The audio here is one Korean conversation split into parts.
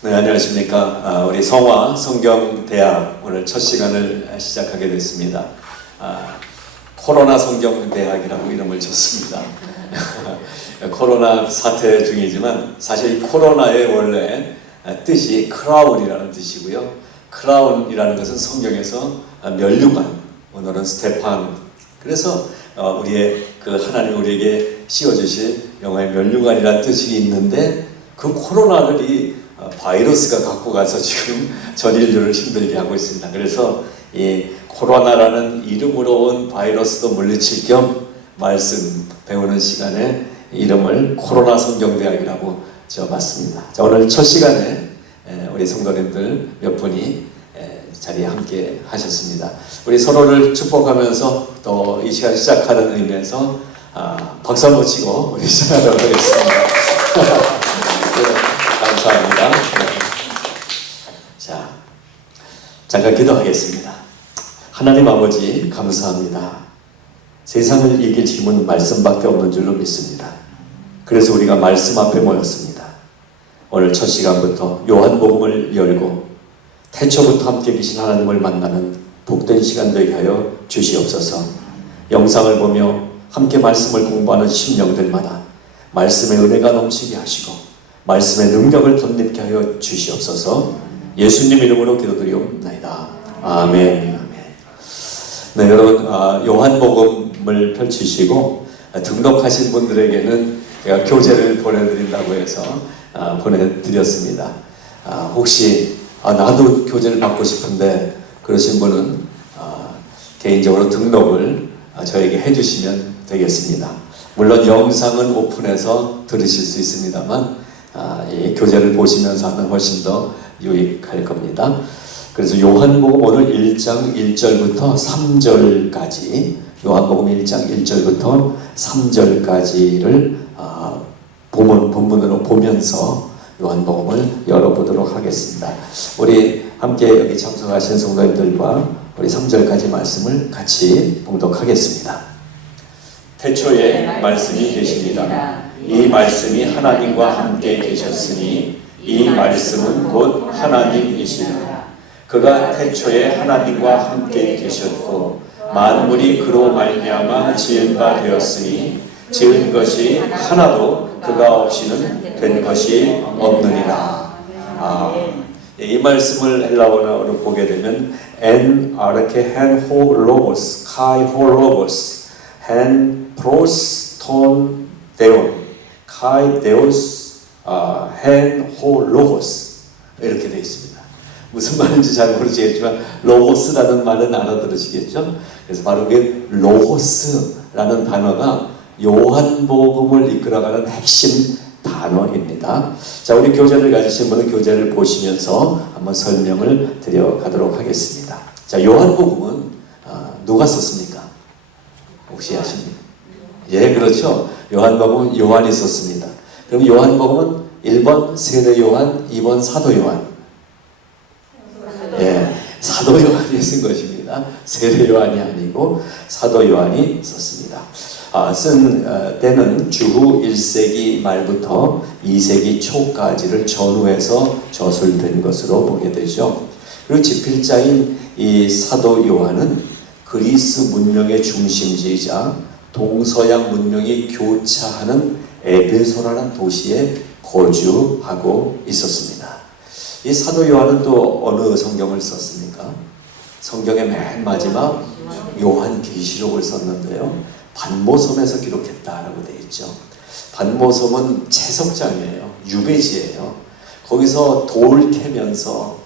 네, 안녕하십니까. 우리 성화 성경대학 오늘 첫 시간을 시작하게 됐습니다. 코로나 성경대학이라고 이름을 줬습니다. 코로나 사태 중이지만 사실 코로나의 원래 뜻이 크라운이라는 뜻이고요. 크라운이라는 것은 성경에서 면류관, 오늘은 스테판. 그래서 우리의 그 하나님 우리에게 씌워주실 영화의 면류관이라는 뜻이 있는데 그 코로나를 이 바이러스가 갖고 가서 지금 전 인류를 힘들게 하고 있습니다. 그래서 이 코로나라는 이름으로 온 바이러스도 물리칠 겸 말씀 배우는 시간에 이름을 코로나 성경대학이라고 지어봤습니다. 자, 오늘 첫 시간에 우리 성도님들 몇 분이 자리에 함께 하셨습니다. 우리 서로를 축복하면서 또 이 시간 시작하는 의미에서 박수 한번 치고 우리 시작하도록 하겠습니다. 감사합니다. 자, 잠깐 기도하겠습니다. 하나님 아버지 감사합니다. 세상을 이길 힘은 말씀밖에 없는 줄로 믿습니다. 그래서 우리가 말씀 앞에 모였습니다. 오늘 첫 시간부터 요한복음을 열고 태초부터 함께 계신 하나님을 만나는 복된 시간 되게 하여 주시옵소서. 영상을 보며 함께 말씀을 공부하는 심령들마다 말씀의 은혜가 넘치게 하시고 말씀의 능력을 덧입게 하여 주시옵소서. 예수님 이름으로 기도드리옵나이다. 아멘. 네, 여러분 요한복음을 펼치시고 등록하신 분들에게는 제가 교재를 보내드린다고 해서 보내드렸습니다. 혹시 나도 교재를 받고 싶은데 그러신 분은 개인적으로 등록을 저에게 해주시면 되겠습니다. 물론 영상은 오픈해서 들으실 수 있습니다만 이 교재를 보시면서 하면 훨씬 더 유익할 겁니다. 그래서 요한복음 오늘 1장 1절부터 3절까지 요한복음 1장 1절부터 3절까지를 본문으로 보면서 요한복음을 열어보도록 하겠습니다. 우리 함께 여기 참석하신 성도님들과 우리 3절까지 말씀을 같이 봉독하겠습니다. 태초에 말씀이 계십니다. 이 말씀이 하나님과 함께 계셨으니 이 말씀은 곧 하나님이시라. 그가 태초에 하나님과 함께 계셨고 만물이 그로 말미암아 지은 바 되었으니 지은 것이 하나도 그가 없이는 된 것이 없느니라. 이 말씀을 헬라어로 보게 되면 en arche hen ho logos kai ho logos hen pros ton deon kai deos hen ho logos 이렇게 되어 있습니다. 무슨 말인지 잘 모르시겠지만 로고스라는 말은 알아들으시겠죠? 그래서 바로 그 로고스라는 단어가 요한복음을 이끌어가는 핵심 단어입니다. 자, 우리 교재를 가지신 분은 교재를 보시면서 한번 설명을 드려가도록 하겠습니다. 자, 요한복음은 누가 썼습니까? 혹시 아십니까? 예, 그렇죠. 요한복음은 요한이 썼습니다. 그럼 요한복음은 1번 세례 요한, 2번 사도 요한. 예, 사도 요한이 쓴 것입니다. 세례 요한이 아니고 사도 요한이 썼습니다. 쓴 때는 주후 1세기 말부터 2세기 초까지를 전후해서 저술된 것으로 보게 되죠. 그리고 집필자인 이 사도 요한은 그리스 문명의 중심지이자 동서양 문명이 교차하는 에베소라는 도시에 거주하고 있었습니다. 이 사도 요한은 또 어느 성경을 썼습니까? 성경의 맨 마지막 요한계시록을 썼는데요. 반모섬에서 기록했다라고 되어 있죠. 반모섬은 채석장이에요. 유배지예요. 거기서 돌 캐면서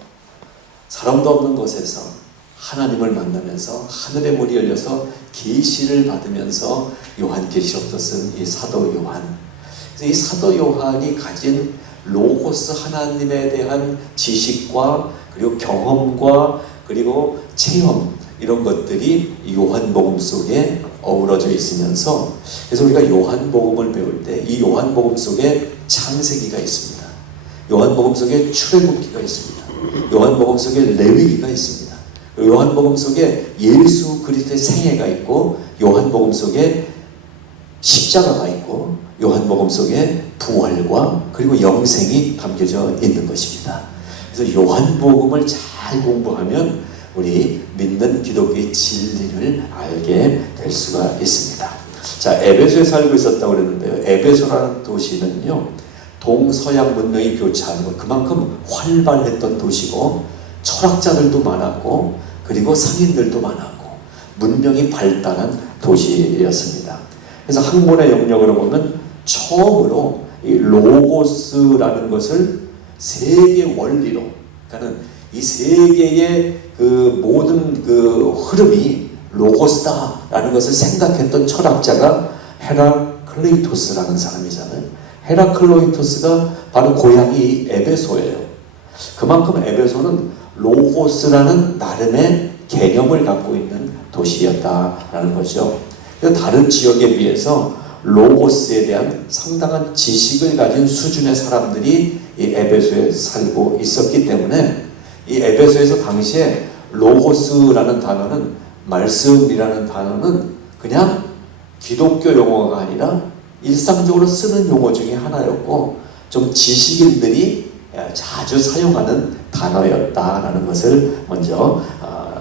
사람도 없는 곳에서 하나님을 만나면서 하늘의 문이 열려서 계시를 받으면서 요한계시록도 쓴 이 사도 요한. 그래서 이 사도 요한이 가진 로고스 하나님에 대한 지식과 그리고 경험과 그리고 체험 이런 것들이 요한복음 속에 어우러져 있으면서 그래서 우리가 요한복음을 배울 때 이 요한복음 속에 창세기가 있습니다. 요한복음 속에 출애굽기가 있습니다. 요한복음 속에 레위기가 있습니다. 요한복음 속에 예수 그리스도의 생애가 있고 요한복음 속에 십자가가 있고 요한복음 속에 부활과 그리고 영생이 담겨져 있는 것입니다. 그래서 요한복음을 잘 공부하면 우리 믿는 기독교의 진리를 알게 될 수가 있습니다. 자, 에베소에 살고 있었다고 그랬는데요. 에베소라는 도시는요, 동서양 문명이 교차하는 것, 그만큼 활발했던 도시고 철학자들도 많았고 그리고 상인들도 많았고 문명이 발달한 도시였습니다. 그래서 학문의 영역으로 보면 처음으로 이 로고스라는 것을 세계 원리로, 그러니까 이 세계의 그 모든 그 흐름이 로고스다라는 것을 생각했던 철학자가 헤라클레이토스라는 사람이잖아요. 헤라클레이토스가 바로 고향이 에베소예요. 그만큼 에베소는 로고스라는 나름의 개념을 갖고 있는 도시였다라는 거죠. 다른 지역에 비해서 로고스에 대한 상당한 지식을 가진 수준의 사람들이 이 에베소에 살고 있었기 때문에 이 에베소에서 당시에 로고스라는 단어는, 말씀이라는 단어는 그냥 기독교 용어가 아니라 일상적으로 쓰는 용어 중에 하나였고 좀 지식인들이 자주 사용하는 단어였다라는 것을 먼저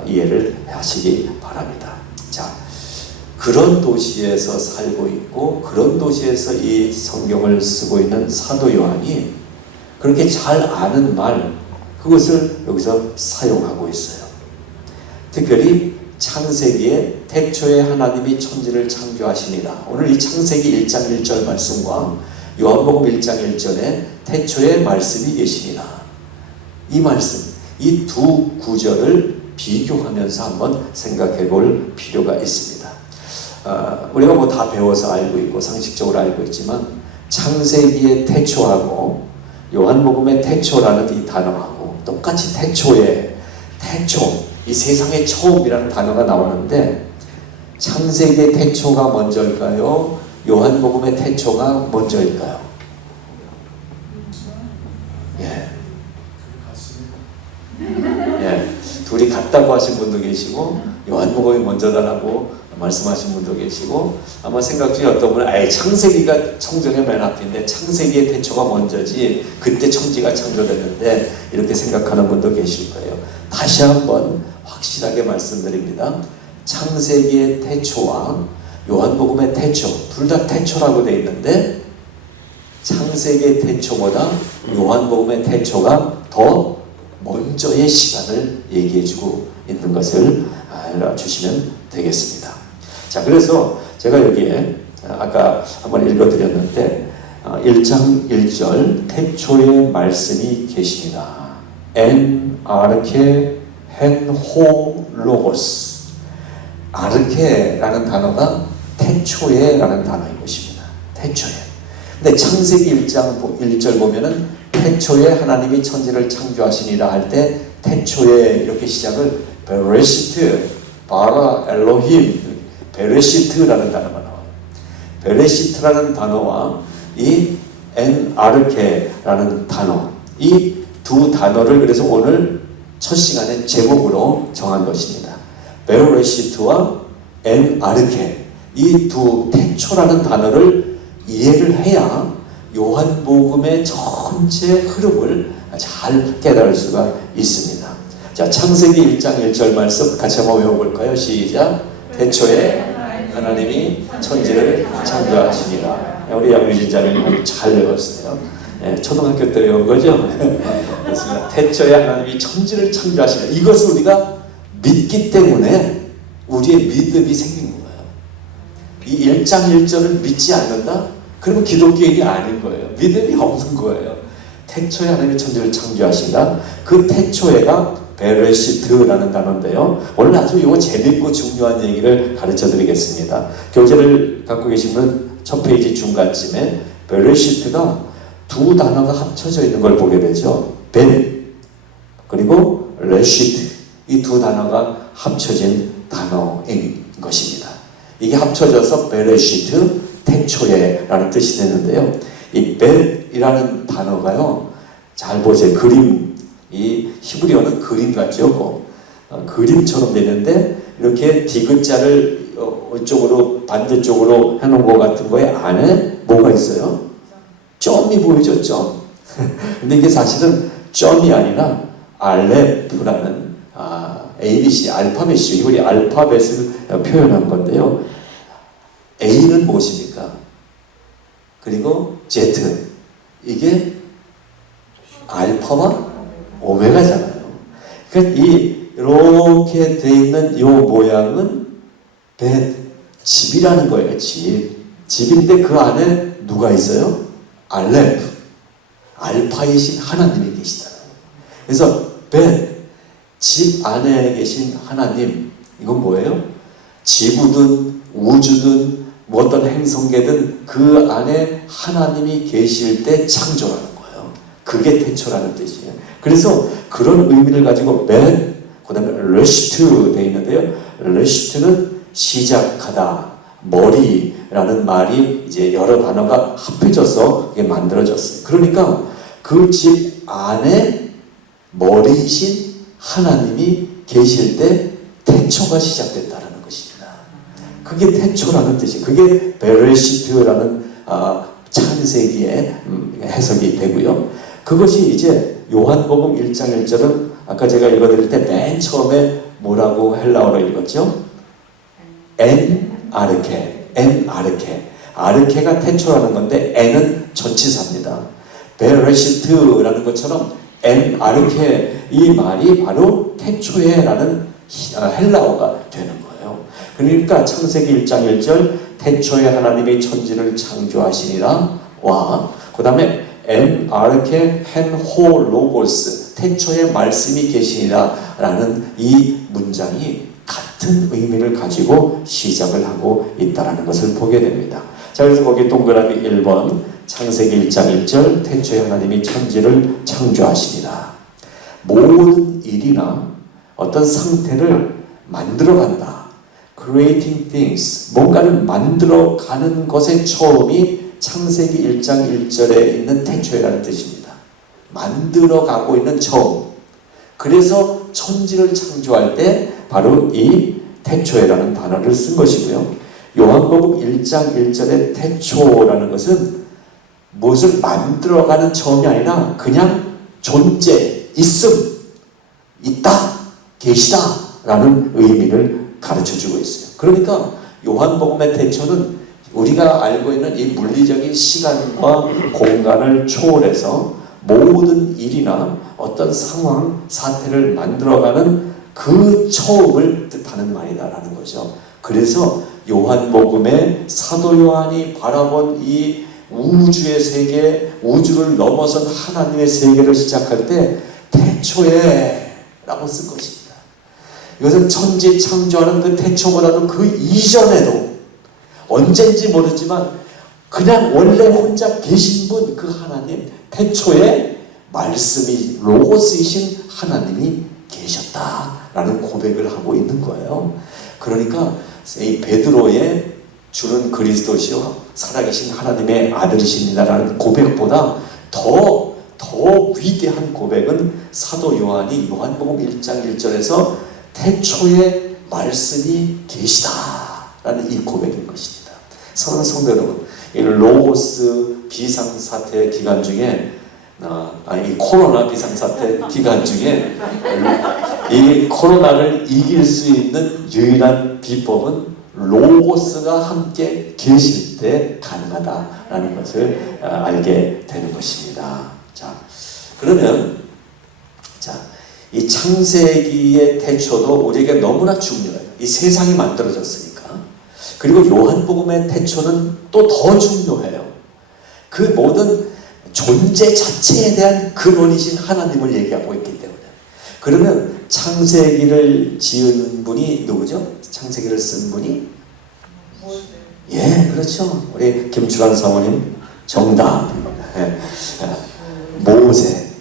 이해를 하시기 바랍니다. 자, 그런 도시에서 살고 있고 그런 도시에서 이 성경을 쓰고 있는 사도 요한이 그렇게 잘 아는 말, 그것을 여기서 사용하고 있어요. 특별히 창세기에 태초에 하나님이 천지를 창조하시니라. 오늘 이 창세기 1장 1절 말씀과 요한복음 1장 1절에 태초에 말씀이 계시니라. 이 말씀, 이 두 구절을 비교하면서 한번 생각해 볼 필요가 있습니다. 우리가 뭐 다 배워서 알고 있고 상식적으로 알고 있지만 창세기의 태초하고 요한복음의 태초라는 이 단어하고 똑같이 태초에, 태초, 이 세상의 처음이라는 단어가 나오는데 창세기의 태초가 먼저일까요? 요한복음의 태초가 먼저일까요? 예. 예. 둘이 같다고 하신 분도 계시고 요한복음이 먼저다라고 말씀하신 분도 계시고 아마 생각 중에 어떤 분은 아예 창세기가 성경의 맨 앞인데 창세기의 태초가 먼저지 그때 천지가 창조됐는데 이렇게 생각하는 분도 계실 거예요. 다시 한번 확실하게 말씀드립니다. 창세기의 태초와 요한복음의 태초, 둘 다 태초라고 되어 있는데 창세기의 태초보다 요한복음의 태초가 더 먼저의 시간을 얘기해주고 있는 것을 알아주시면 되겠습니다. 자, 그래서 제가 여기에 아까 한번 읽어드렸는데 1장 1절 태초에 말씀이 계시니라. 엔 아르케 헨호 로고스. 아르케라는 단어가 태초에 라는 단어인 것입니다. 태초에. 근데 창세기 1장 1절 보면은 태초에 하나님이 천지를 창조하시니라 할 때 태초에 이렇게 시작을 베레시트 바라 엘로힘 베레시트라는 단어가 나와요. 베레시트라는 단어와 이 엔아르케라는 단어, 이 두 단어를 그래서 오늘 첫 시간에 제목으로 정한 것입니다. 베레시트와 엔아르케, 이 두 태초라는 단어를 이해를 해야 요한복음의 전체 흐름을 잘 깨달을 수가 있습니다. 자, 창세기 1장 1절 말씀 같이 한번 외워볼까요? 시작. 태초에 하나님이 천지를 창조하시니라. 우리 양유진 자매님 잘 외웠어요. 네, 초등학교 때 외운 거죠? 그렇습니다. 태초에 하나님이 천지를 창조하시니라. 이것을 우리가 믿기 때문에 우리의 믿음이 생긴 거예요. 이 1장 1절을 믿지 않는다? 그러면 기독교인이 아닌 거예요. 믿음이 없는 거예요. 태초에 하나님이 천지를 창조하신다. 그 태초에가 베레시트라는 단어인데요. 오늘 아주 이거 재밌고 중요한 얘기를 가르쳐 드리겠습니다. 교재를 갖고 계시면 첫 페이지 중간쯤에 베레시트가 두 단어가 합쳐져 있는 걸 보게 되죠. 벤 그리고 레시트, 이 두 단어가 합쳐진 단어인 것입니다. 이게 합쳐져서 베레시트, 태초에라는 뜻이 되는데요. 이 벤이라는 단어가요, 잘 보세요. 그림, 이 히브리어는 그림 같죠. 그림처럼 되는데 이렇게 디귿자를 이쪽으로 반대쪽으로 해놓은 것 같은 거에 안에 뭐가 있어요? 점이 보이죠, 점. 근데 이게 사실은 점이 아니라 알레프라는 ABC, 알파벳이죠. 우리 알파벳을 표현한 건데요. A는 무엇입니까? 그리고 Z. 이게 알파와 오메가잖아요. 그러니까 이렇게 돼 있는 이 모양은 집이라는 거예요. 집인데 그 안에 누가 있어요? 알레프. 알파이신 하나님이 계시다. 그래서 집 안에 계신 하나님, 이건 뭐예요? 지구든 우주든 뭐 어떤 행성계든 그 안에 하나님이 계실 때 창조라는 거예요. 그게 태초라는 뜻이에요. 그래서 그런 의미를 가지고 그 다음에 레시트 되어 있는데요. 레시트는 시작하다, 머리라는 말이 이제 여러 단어가 합해져서 이게 만들어졌어요. 그러니까 그 집 안에 머리이신 하나님이 계실 때 태초가 시작됐다라는 것입니다. 그게 태초라는 뜻이에요. 그게 베레시트라는 창세기의 해석이 되고요. 그것이 이제 요한복음 1장 1절은 아까 제가 읽어드릴 때 맨 처음에 뭐라고 헬라어로 읽었죠? 엔 아르케. 아르케가 태초라는 건데 엔은 전치사입니다. 베레시트라는 것처럼 엔 아르케, 이 말이 바로 태초에라는 헬라어가 되는 거예요. 그러니까 창세기 1장 1절 태초에 하나님이 천지를 창조하시니라 와, 그 다음에 엔 아르케 헨호 로고스, 태초에 말씀이 계시니라 라는 이 문장이 같은 의미를 가지고 시작을 하고 있다는 것을 보게 됩니다. 자, 그래서 거기 동그라미 1번 창세기 1장 1절 태초에 하나님이 천지를 창조하시니라. 모든 일이나 어떤 상태를 만들어간다. Creating things, 뭔가를 만들어가는 것의 처음이 창세기 1장 1절에 있는 태초에라는 뜻입니다. 만들어가고 있는 처음. 그래서 천지를 창조할 때 바로 이 태초에라는 단어를 쓴 것이고요. 요한복음 1장 1절의 태초라는 것은 무엇을 만들어가는 처음이 아니라 그냥 존재, 있음, 있다, 계시다 라는 의미를 가르쳐주고 있어요. 그러니까 요한복음의 태초는 우리가 알고 있는 이 물리적인 시간과 공간을 초월해서 모든 일이나 어떤 상황, 사태를 만들어가는 그 처음을 뜻하는 말이다라는 거죠. 그래서 요한복음의 사도 요한이 바라본 이 우주의 세계, 우주를 넘어선 하나님의 세계를 시작할 때 태초에 라고 쓴 것입니다. 이것은 천지 창조하는 그 태초보다도 그 이전에도 언제인지 모르지만 그냥 원래 혼자 계신 분, 그 하나님, 태초에 말씀이 로고스이신 하나님이 계셨다라는 고백을 하고 있는 거예요. 그러니까 이 베드로의 주는 그리스도시요 살아계신 하나님의 아들이십니다라는 고백보다 더 위대한 고백은 사도 요한이 요한복음 1장 1절에서 태초에 말씀이 계시다라는 이 고백인 것입니다. 사랑하는 성도 여러분, 이 로고스 비상사태 기간 중에 이 코로나 비상사태 기간 중에 이 코로나를 이길 수 있는 유일한 비법은 로고스가 함께 계실 때 가능하다라는 것을 알게 되는 것입니다. 자, 그러면 이 창세기의 태초도 우리에게 너무나 중요해요. 이 세상이 만들어졌으니까. 그리고 요한복음의 태초는 또 더 중요해요. 그 모든 존재 자체에 대한 근원이신 하나님을 얘기하고 있기 때문에. 그러면 창세기를 지은 분이 누구죠? 창세기를 쓴 분이? 예, 그렇죠. 우리 김추란 사모님 정답. 모세.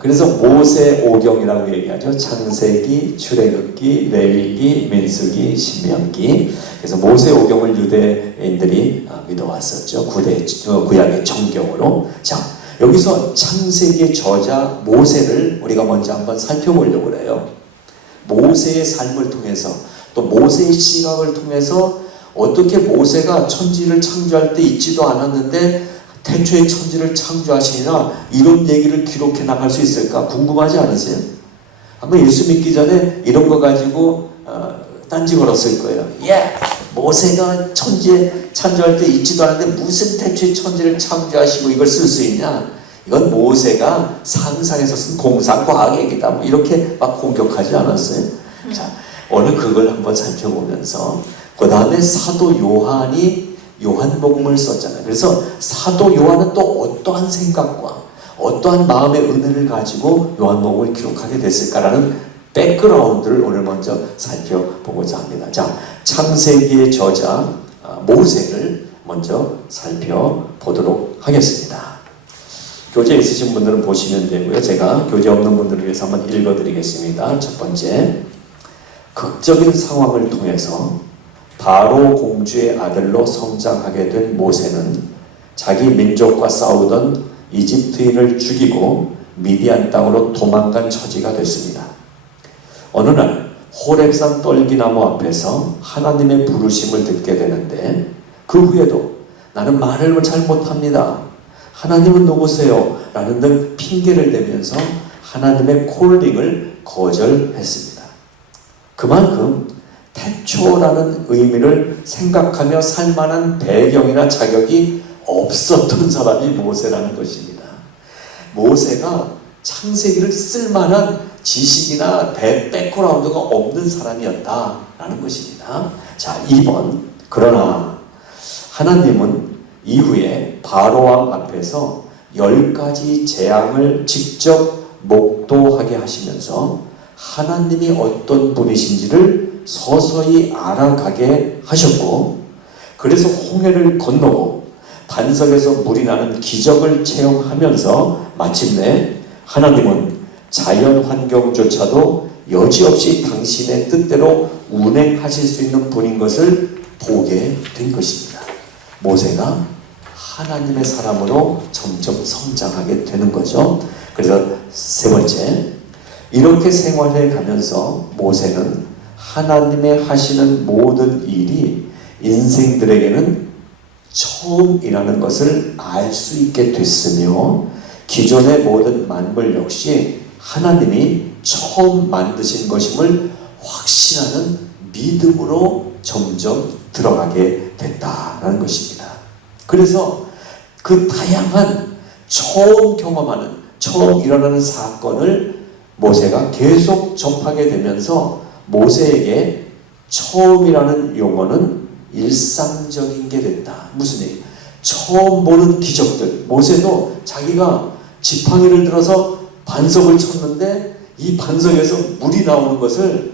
그래서 모세오경이라고 얘기하죠. 창세기, 출애굽기, 레위기, 민수기, 신명기. 그래서 모세오경을 유대인들이 믿어왔었죠. 구약의 정경으로. 자, 여기서 창세기의 저자 모세를 우리가 먼저 한번 살펴보려고 해요. 모세의 삶을 통해서 또 모세의 시각을 통해서 어떻게 모세가 천지를 창조할 때 있지도 않았는데 태초에 천지를 창조하시니라 이런 얘기를 기록해 나갈 수 있을까 궁금하지 않으세요? 아마 예수 믿기 전에 이런 거 가지고 딴지 걸었을 거예요. 모세가 천지에 창조할 때 있지도 않은데 무슨 태초에 천지를 창조하시고 이걸 쓸 수 있냐? 이건 모세가 상상해서 쓴 공상과학 얘기다. 뭐 이렇게 막 공격하지 않았어요? 자, 오늘 그걸 한번 살펴보면서 그 다음에 사도 요한이 요한복음을 썼잖아요. 그래서 사도 요한은 또 어떠한 생각과 어떠한 마음의 은혜를 가지고 요한복음을 기록하게 됐을까라는 백그라운드를 오늘 먼저 살펴보고자 합니다. 자, 창세기의 저자 모세를 먼저 살펴보도록 하겠습니다. 교재 있으신 분들은 보시면 되고요. 제가 교재 없는 분들을 위해서 한번 읽어드리겠습니다. 첫 번째, 극적인 상황을 통해서 바로 공주의 아들로 성장하게 된 모세는 자기 민족과 싸우던 이집트인을 죽이고 미디안 땅으로 도망간 처지가 됐습니다. 어느 날 호렙산 떨기나무 앞에서 하나님의 부르심을 듣게 되는데 그 후에도 나는 말을 잘 못합니다. 하나님은 누구세요? 라는 등 핑계를 대면서 하나님의 콜링을 거절했습니다. 그만큼 태초라는 의미를 생각하며 살만한 배경이나 자격이 없었던 사람이 모세라는 것입니다. 모세가 창세기를 쓸만한 지식이나 백그라운드가 없는 사람이었다라는 것입니다. 자, 2번. 그러나 하나님은 이후에 바로왕 앞에서 10가지 재앙을 직접 목도하게 하시면서 하나님이 어떤 분이신지를 서서히 알아가게 하셨고, 그래서 홍해를 건너고 반석에서 물이 나는 기적을 체험하면서 마침내 하나님은 자연 환경조차도 여지없이 당신의 뜻대로 운행하실 수 있는 분인 것을 보게 된 것입니다. 모세가 하나님의 사람으로 점점 성장하게 되는 거죠. 그래서 세 번째, 이렇게 생활해 가면서 모세는 하나님의 하시는 모든 일이 인생들에게는 처음이라는 것을 알 수 있게 됐으며, 기존의 모든 만물 역시 하나님이 처음 만드신 것임을 확신하는 믿음으로 점점 들어가게 됐다라는 것입니다. 그래서 그 다양한 처음 경험하는, 처음 일어나는 사건을 모세가 계속 접하게 되면서 모세에게 처음이라는 용어는 일상적인 게 됐다. 무슨 얘기? 처음 보는 기적들. 모세도 자기가 지팡이를 들어서 반석을 쳤는데 이 반석에서 물이 나오는 것을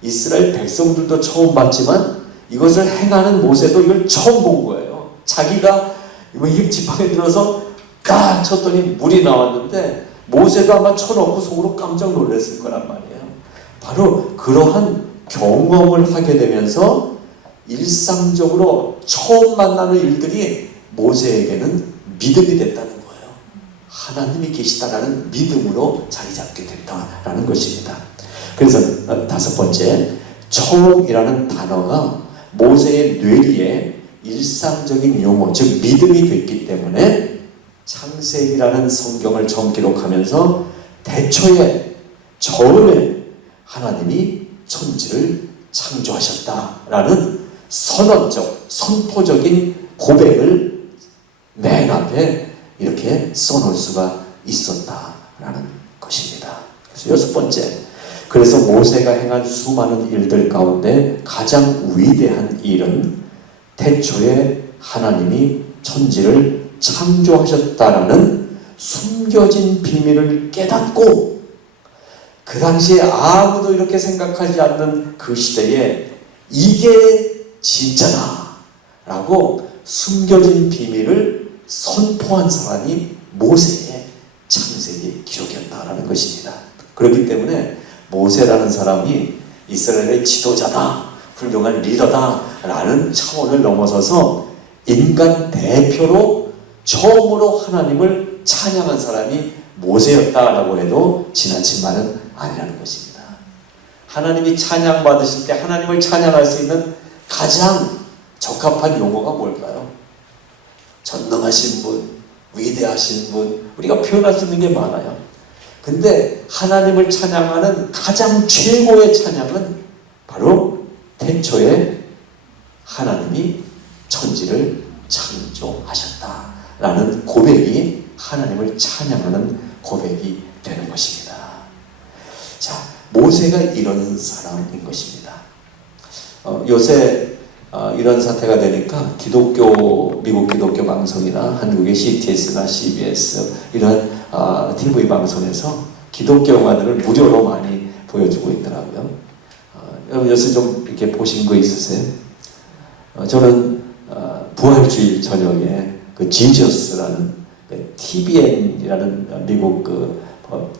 이스라엘 백성들도 처음 봤지만 이것을 행하는 모세도 이걸 처음 본 거예요. 자기가 이 지팡이 들어서 까 쳤더니 물이 나왔는데 모세도 아마 쳐놓고 속으로 깜짝 놀랐을 거란 말이에요. 바로 그러한 경험을 하게 되면서 일상적으로 처음 만나는 일들이 모세에게는 믿음이 됐다는 거예요. 하나님이 계시다라는 믿음으로 자리 잡게 됐다라는 것입니다. 그래서 다섯 번째, 처음이라는 단어가 모세의 뇌리에 일상적인 용어, 즉 믿음이 됐기 때문에 창세기라는 성경을 처음 기록하면서 대초에 처음에 하나님이 천지를 창조하셨다라는 선언적, 선포적인 고백을 맨 앞에 이렇게 써놓을 수가 있었다라는 것입니다. 그래서 여섯 번째, 그래서 모세가 행한 수많은 일들 가운데 가장 위대한 일은 태초에 하나님이 천지를 창조하셨다라는 숨겨진 비밀을 깨닫고, 그 당시에 아무도 이렇게 생각하지 않는 그 시대에 이게 진짜다 라고 숨겨진 비밀을 선포한 사람이 모세의 창세기 기록이었다라는 것입니다. 그렇기 때문에 모세라는 사람이 이스라엘의 지도자다, 훌륭한 리더다 라는 차원을 넘어서서 인간 대표로 처음으로 하나님을 찬양한 사람이 모세였다라고 해도 지나친 말은 아니라는 것입니다. 하나님이 찬양받으실 때 하나님을 찬양할 수 있는 가장 적합한 용어가 뭘까요? 전능하신 분, 위대하신 분, 우리가 표현할 수 있는 게 많아요. 근데 하나님을 찬양하는 가장 최고의 찬양은 바로 태초에 하나님이 천지를 창조하셨다라는 고백이 하나님을 찬양하는 고백이 되는 것입니다. 자, 모세가 이런 사람인 것입니다. 요새 이런 사태가 되니까 미국 기독교 방송이나 한국의 CTS나 CBS 이런 TV 방송에서 기독교 영화들을 무료로 많이 보여주고 있더라고요. 여러분 요새 좀 이렇게 보신 거 있으세요? 저는 부활주일 저녁에 그 지저스라는 TBN이라는 미국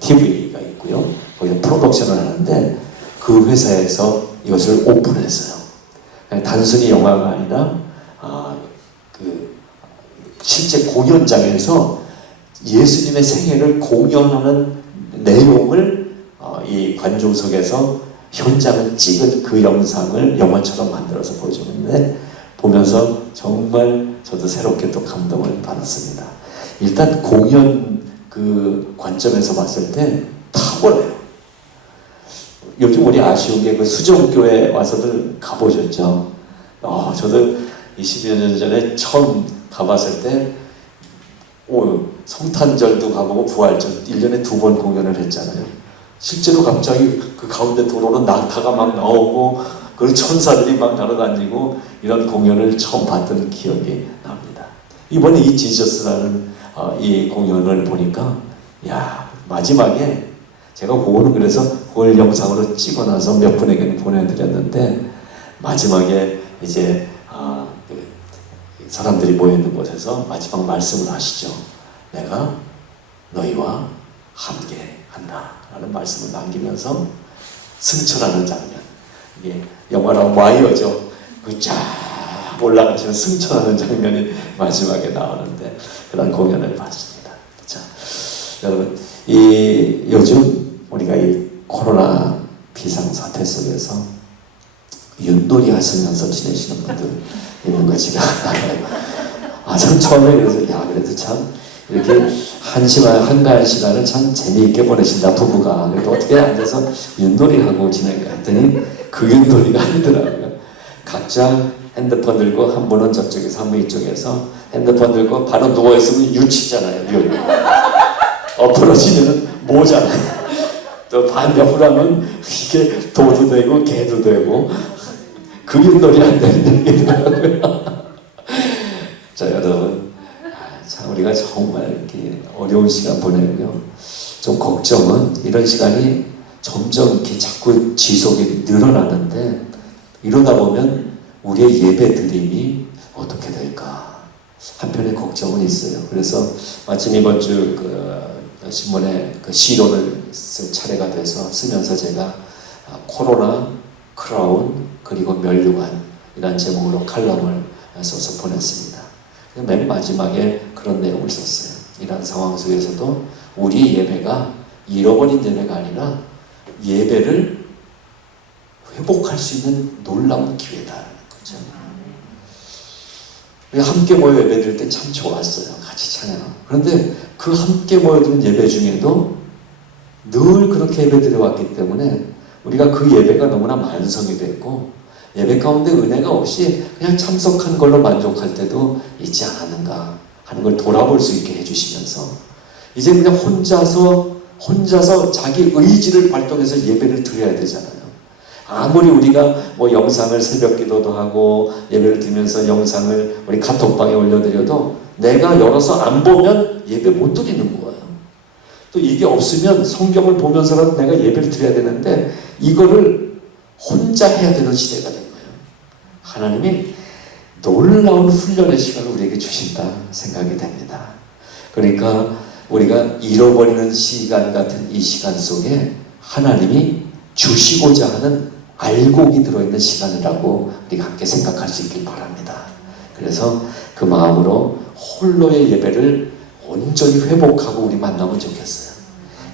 TV가 있고요. 거기서 프로덕션을 하는데 그 회사에서 이것을 오픈했어요. 단순히 영화가 아니라 실제 공연장에서 예수님의 생애를 공연하는 내용을 이 관중석에서 현장을 찍은 그 영상을 영화처럼 만들어서 보여주는데 보면서 정말 저도 새롭게 또 감동을 받았습니다. 일단 공연 그 관점에서 봤을 때 탁월해요. 요즘 우리 아쉬운 게 그 수정교회 와서들 가보셨죠? 저도 20여 년 전에 처음 가봤을 때 성탄절도 가보고 부활절 1년에 2번 공연을 했잖아요. 실제로 갑자기 그 가운데 도로는 낙타가 막 나오고 그 천사들이 막 날아다니고 이런 공연을 처음 봤던 기억이 납니다. 이번에 이 지저스라는 이 공연을 보니까 마지막에 제가 그거는 그래서 그걸 영상으로 찍어놔서 몇 분에게 보내드렸는데 마지막에 이제 사람들이 모여있는 곳에서 마지막 말씀을 하시죠. 내가 너희와 함께 한다 라는 말씀을 남기면서 승천하는 장면, 이게 영화로 와이어죠. 그 쫙 올라가시는 승천하는 장면이 마지막에 나오는데 그런 공연을 봤습니다. 자, 여러분 요즘 우리가 이 코로나 비상사태 속에서 윷놀이 하시면서 지내시는 분들 있는 거 제가 알아요. 참 처음에 그래서 그래도 참 이렇게 한가한 시간을 참 재미있게 보내신다 부부가. 그래도 어떻게 앉아서 윷놀이를 하고 지낼까 했더니 그 윷놀이가 아니더라고요. 각자 핸드폰 들고 한 분은 저쪽에서 한 분 이쪽에서 핸드폰 들고 바로 누워있으면 유치잖아요. 엎어지면 모자라요. 또 반대로 하면 이게 도도 되고 개도 되고 그 윷놀이 안 되는 얘기더라고요. 자, 여러분, 참 우리가 정말 이렇게 어려운 시간 보내고요. 좀 걱정은 이런 시간이 점점 이렇게 자꾸 지속이 늘어나는데 이러다 보면 우리의 예배 드림이 어떻게 될까 한편의 걱정은 있어요. 그래서 마침 이번 주 신문에 시론을 쓸 차례가 돼서 쓰면서 제가 코로나, 크라운, 그리고 멸류관이라는 제목으로 칼럼을 써서 보냈습니다. 맨 마지막에 그런 내용을 썼어요. 이런 상황 속에서도 우리 예배가 잃어버린 예배가 아니라 예배를 회복할 수 있는 놀라운 기회다라는 거죠. 함께 모여 예배 드릴 때 참 좋았어요. 같이 찬양하고. 그런데 그 함께 모여드는 예배 중에도 늘 그렇게 예배 드려왔기 때문에 우리가 그 예배가 너무나 만성이 됐고 예배 가운데 은혜가 없이 그냥 참석한 걸로 만족할 때도 있지 않았는가 하는 걸 돌아볼 수 있게 해주시면서 이제 그냥 혼자서 자기 의지를 발동해서 예배를 드려야 되잖아요. 아무리 우리가 영상을 새벽 기도도 하고 예배를 드리면서 영상을 우리 카톡방에 올려드려도 내가 열어서 안 보면 예배 못 드리는 거예요. 또 이게 없으면 성경을 보면서라도 내가 예배를 드려야 되는데 이거를 혼자 해야 되는 시대가 된 거예요. 하나님이 놀라운 훈련의 시간을 우리에게 주신다 생각이 됩니다. 그러니까 우리가 잃어버리는 시간 같은 이 시간 속에 하나님이 주시고자 하는 알곡이 들어있는 시간이라고 우리가 함께 생각할 수 있길 바랍니다. 그래서 그 마음으로 홀로의 예배를 온전히 회복하고 우리 만나면 좋겠어요.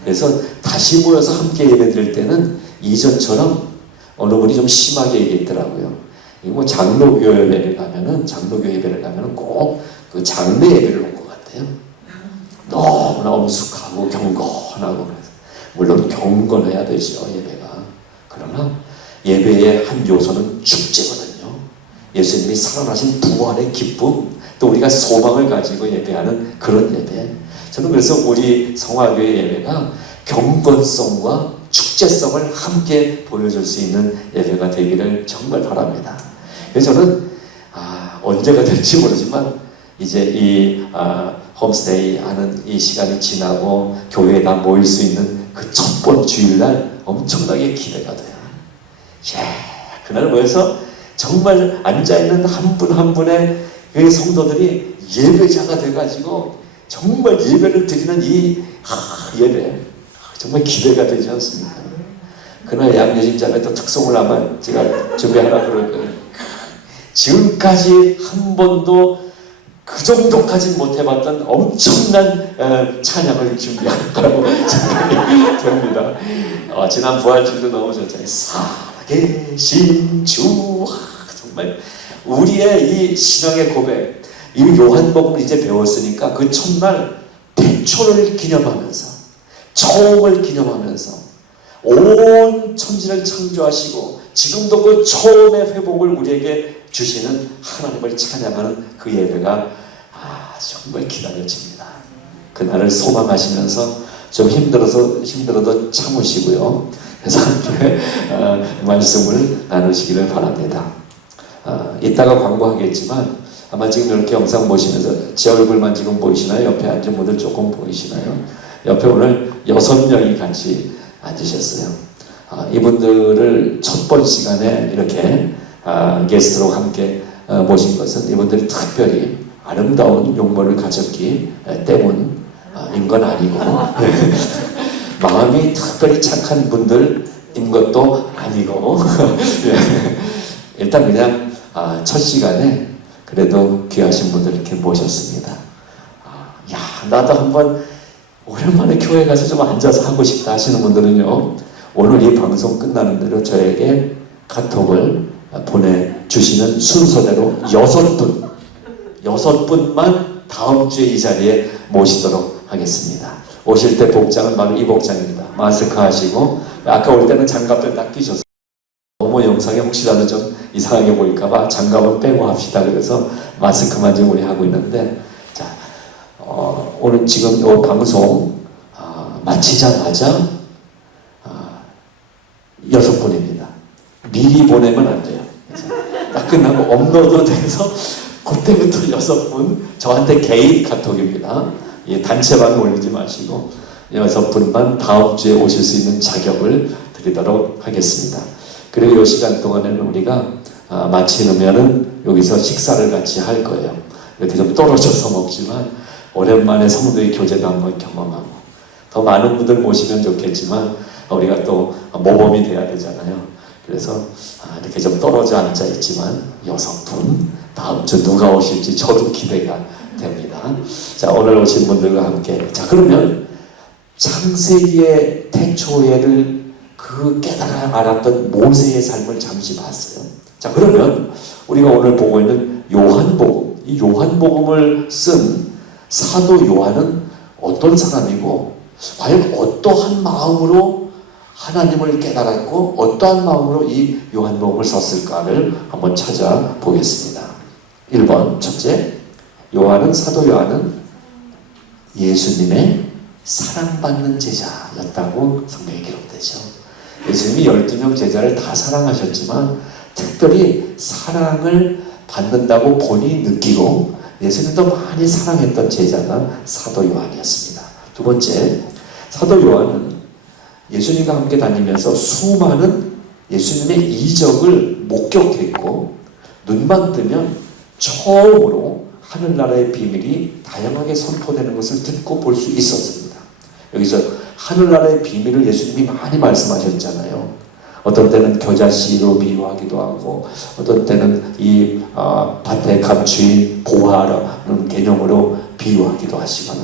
그래서 다시 모여서 함께 예배 드릴 때는 이전처럼 어느 분이 좀 심하게 얘기했더라고요. 장로교 예배를 가면은 꼭 그 장례 예배를 온 것 같아요. 너무나 엄숙하고 경건하고, 물론 경건해야 되죠, 예배가. 그러나 예배의 한 요소는 축제거든요. 예수님이 살아나신 부활의 기쁨, 또 우리가 소망을 가지고 예배하는 그런 예배. 저는 그래서 우리 성화교회 예배가 경건성과 축제성을 함께 보여줄 수 있는 예배가 되기를 정말 바랍니다. 그래서 저는 언제가 될지 모르지만 이제 이 홈스테이 하는 이 시간이 지나고 교회에 다 모일 수 있는 그 첫 번 주일날 엄청나게 기대가 돼요. 그날 모여서 정말 앉아있는 한 분 한 분의 그 성도들이 예배자가 돼가지고 정말 예배를 드리는 이 예배, 정말 기대가 되지 않습니까? 그날 양여진 자매 또 특송을 아마 제가 준비하라 그럴 거예요. 지금까지 한 번도 그 정도까지 못 해봤던 엄청난 찬양을 준비할 거라고 생각이 됩니다. 지난 부활주일도 너무 좋잖아요. 살아계신 주. 정말 우리의 이 신앙의 고백, 이 요한복음을 이제 배웠으니까 그 첫날 태초를 기념하면서, 처음을 기념하면서 온 천지를 창조하시고 지금도 그 처음의 회복을 우리에게 주시는 하나님을 찬양하는 그 예배가 정말 기다려집니다. 그날을 소망하시면서 좀 힘들어도 참으시고요. 그래서 함께 말씀을 나누시기를 바랍니다. 이따가 광고하겠지만 아마 지금 이렇게 영상 보시면서 제 얼굴만 지금 보이시나요? 옆에 앉은 분들 조금 보이시나요? 옆에 오늘 6명이 같이 앉으셨어요. 이분들을 첫 번 시간에 이렇게 게스트로 함께 모신 것은 이분들이 특별히 아름다운 용모를 가졌기 때문인 건 아니고 마음이 특별히 착한 분들인 것도 아니고 일단 그냥 첫 시간에 그래도 귀하신 분들 이렇게 모셨습니다. 나도 한번 오랜만에 교회 가서 좀 앉아서 하고 싶다 하시는 분들은요, 오늘 이 방송 끝나는 대로 저에게 카톡을 보내주시는 순서대로 6분만 다음 주에 이 자리에 모시도록 하겠습니다. 오실 때 복장은 바로 이 복장입니다. 마스크 하시고, 아까 올 때는 장갑들 딱 끼셨어요. 너무 영상에 혹시라도 좀 이상하게 보일까봐 장갑은 빼고 합시다. 그래서 마스크만 지금 우리 하고 있는데, 자, 오늘 지금 이 방송 마치자마자 6분입니다. 미리 보내면 안 돼요. 딱 끝나고 업로드 돼서 그때부터 6분 저한테 개인 카톡입니다. 단체방 올리지 마시고 6분만 다음 주에 오실 수 있는 자격을 드리도록 하겠습니다. 그리고 이 시간 동안에는 우리가 마치면은 여기서 식사를 같이 할 거예요. 이렇게 좀 떨어져서 먹지만 오랜만에 성도의 교제도 한번 경험하고, 더 많은 분들 모시면 좋겠지만 우리가 또 모범이 돼야 되잖아요. 그래서 이렇게 좀 떨어져 앉아 있지만 6분, 다음 주 누가 오실지 저도 기대가 됩니다. 자, 오늘 오신 분들과 함께, 자, 그러면 창세기의 태초에를 그 깨달아 알았던 모세의 삶을 잠시 봤어요. 자, 그러면 우리가 오늘 보고 있는 요한복음, 이 요한복음을 쓴 사도 요한은 어떤 사람이고, 과연 어떠한 마음으로 하나님을 깨달았고 어떠한 마음으로 이 요한복음을 썼을까를 한번 찾아보겠습니다. 1번, 첫째, 사도 요한은 예수님의 사랑받는 제자였다고 성경에 기록되죠. 예수님이 12명 제자를 다 사랑하셨지만 특별히 사랑을 받는다고 본인이 느끼고 예수님도 많이 사랑했던 제자가 사도 요한이었습니다. 두 번째, 사도 요한은 예수님과 함께 다니면서 수많은 예수님의 이적을 목격했고, 눈만 뜨면 처음으로 하늘나라의 비밀이 다양하게 선포되는 것을 듣고 볼 수 있었습니다. 여기서 하늘나라의 비밀을 예수님이 많이 말씀하셨잖아요. 어떤 때는 겨자씨로 비유하기도 하고, 어떤 때는 이 밭에 감추인 보화라는 개념으로 비유하기도 하시고,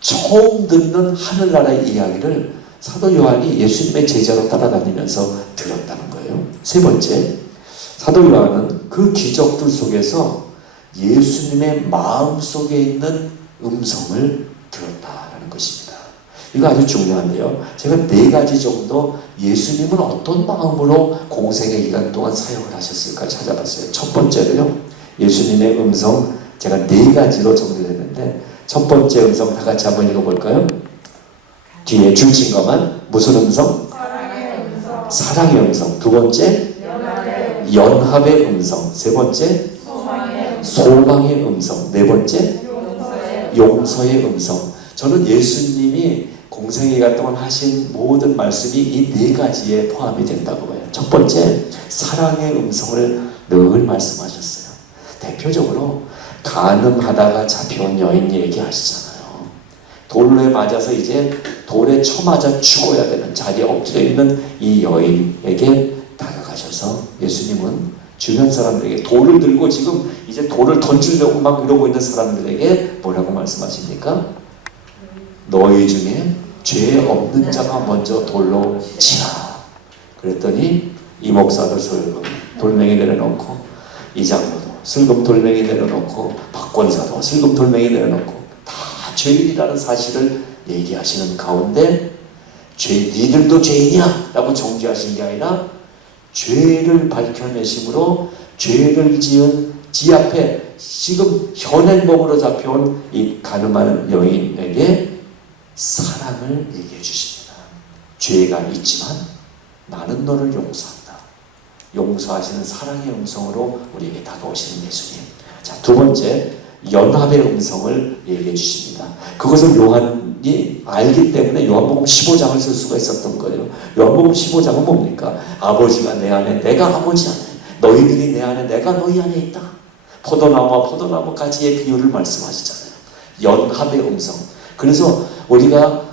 처음 듣는 하늘나라의 이야기를 사도 요한이 예수님의 제자로 따라다니면서 들었다는 거예요. 세 번째, 사도 요한은 그 기적들 속에서 예수님의 마음속에 있는 음성을 들었다라는 것입니다. 이거 아주 중요한데요. 제가 4가지 정도 예수님은 어떤 마음으로 공생의 기간 동안 사역을 하셨을까 찾아봤어요. 첫 번째로요. 예수님의 음성 제가 4가지로 정리했는데 첫 번째 음성 다 같이 한번 읽어볼까요? 뒤에 줄친 것만 무슨 음성? 사랑의 음성. 두 번째 연합의 음성. 세 번째 소망의 음성. 네 번째 용서의 음성. 저는 예수님이 공생애가 동안 하신 모든 말씀이 이 4가지에 포함이 된다고 봐요. 첫 번째 사랑의 음성을 늘 말씀하셨어요. 대표적으로 간음하다가 잡혀온 여인 얘기하시잖아요. 돌에 맞아서 이제 돌에 쳐맞아 죽어야 되는 자리에 엎드려 있는 이 여인에게 다가가셔서 예수님은 주변 사람들에게 돌을 들고 지금 이제 돌을 던지려고 막 이러고 있는 사람들에게 뭐라고 말씀하십니까? 너희 중에 죄 없는 자가 먼저 돌로 치라. 그랬더니 이 목사도 슬금 돌멩이 내려놓고 이 장로도 슬금 돌멩이 내려놓고 박권사도 슬금 돌멩이 내려놓고 다 죄인이라는 사실을 얘기하시는 가운데 니들도 죄인이야 라고 정죄하신 게 아니라 죄를 밝혀내심으로 죄를 지은 지 앞에 지금 현행범으로 잡혀온 이 가늠한 여인에게 사랑을 얘기해 주십니다. 죄가 있지만 나는 너를 용서한다. 용서하시는 사랑의 음성으로 우리에게 다가오시는 예수님. 자, 두 번째 연합의 음성을 얘기해 주십니다. 그것을 요한이 알기 때문에 요한복음 15장을 쓸 수가 있었던 거예요. 요한복음 15장은 뭡니까? 아버지가 내 안에 내가 아버지 안에 너희들이 내 안에 내가 너희 안에 있다. 포도나무와 포도나무 가지의 비유를 말씀하시잖아요. 연합의 음성. 그래서 우리가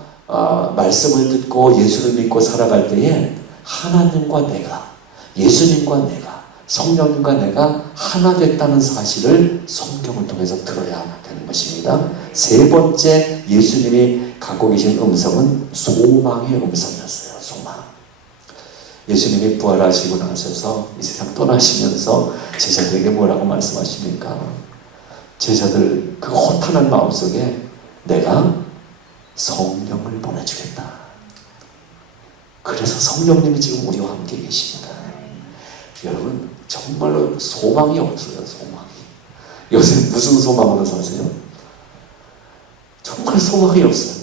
말씀을 듣고 예수를 믿고 살아갈 때에 하나님과 내가, 예수님과 내가, 성령님과 내가 하나 됐다는 사실을 성경을 통해서 들어야 되는 것입니다. 세 번째 예수님이 갖고 계신 음성은 소망의 음성이었어요. 소망. 예수님이 부활하시고 나셔서 이 세상 떠나시면서 제자들에게 뭐라고 말씀하십니까? 제자들 그 허탄한 마음속에 내가 성령을 보내주겠다. 그래서 성령님이 지금 우리와 함께 계십니다. 여러분 정말로 소망이 없어요. 소망이. 요새 무슨 소망으로 사세요? 정말 소망이 없어요.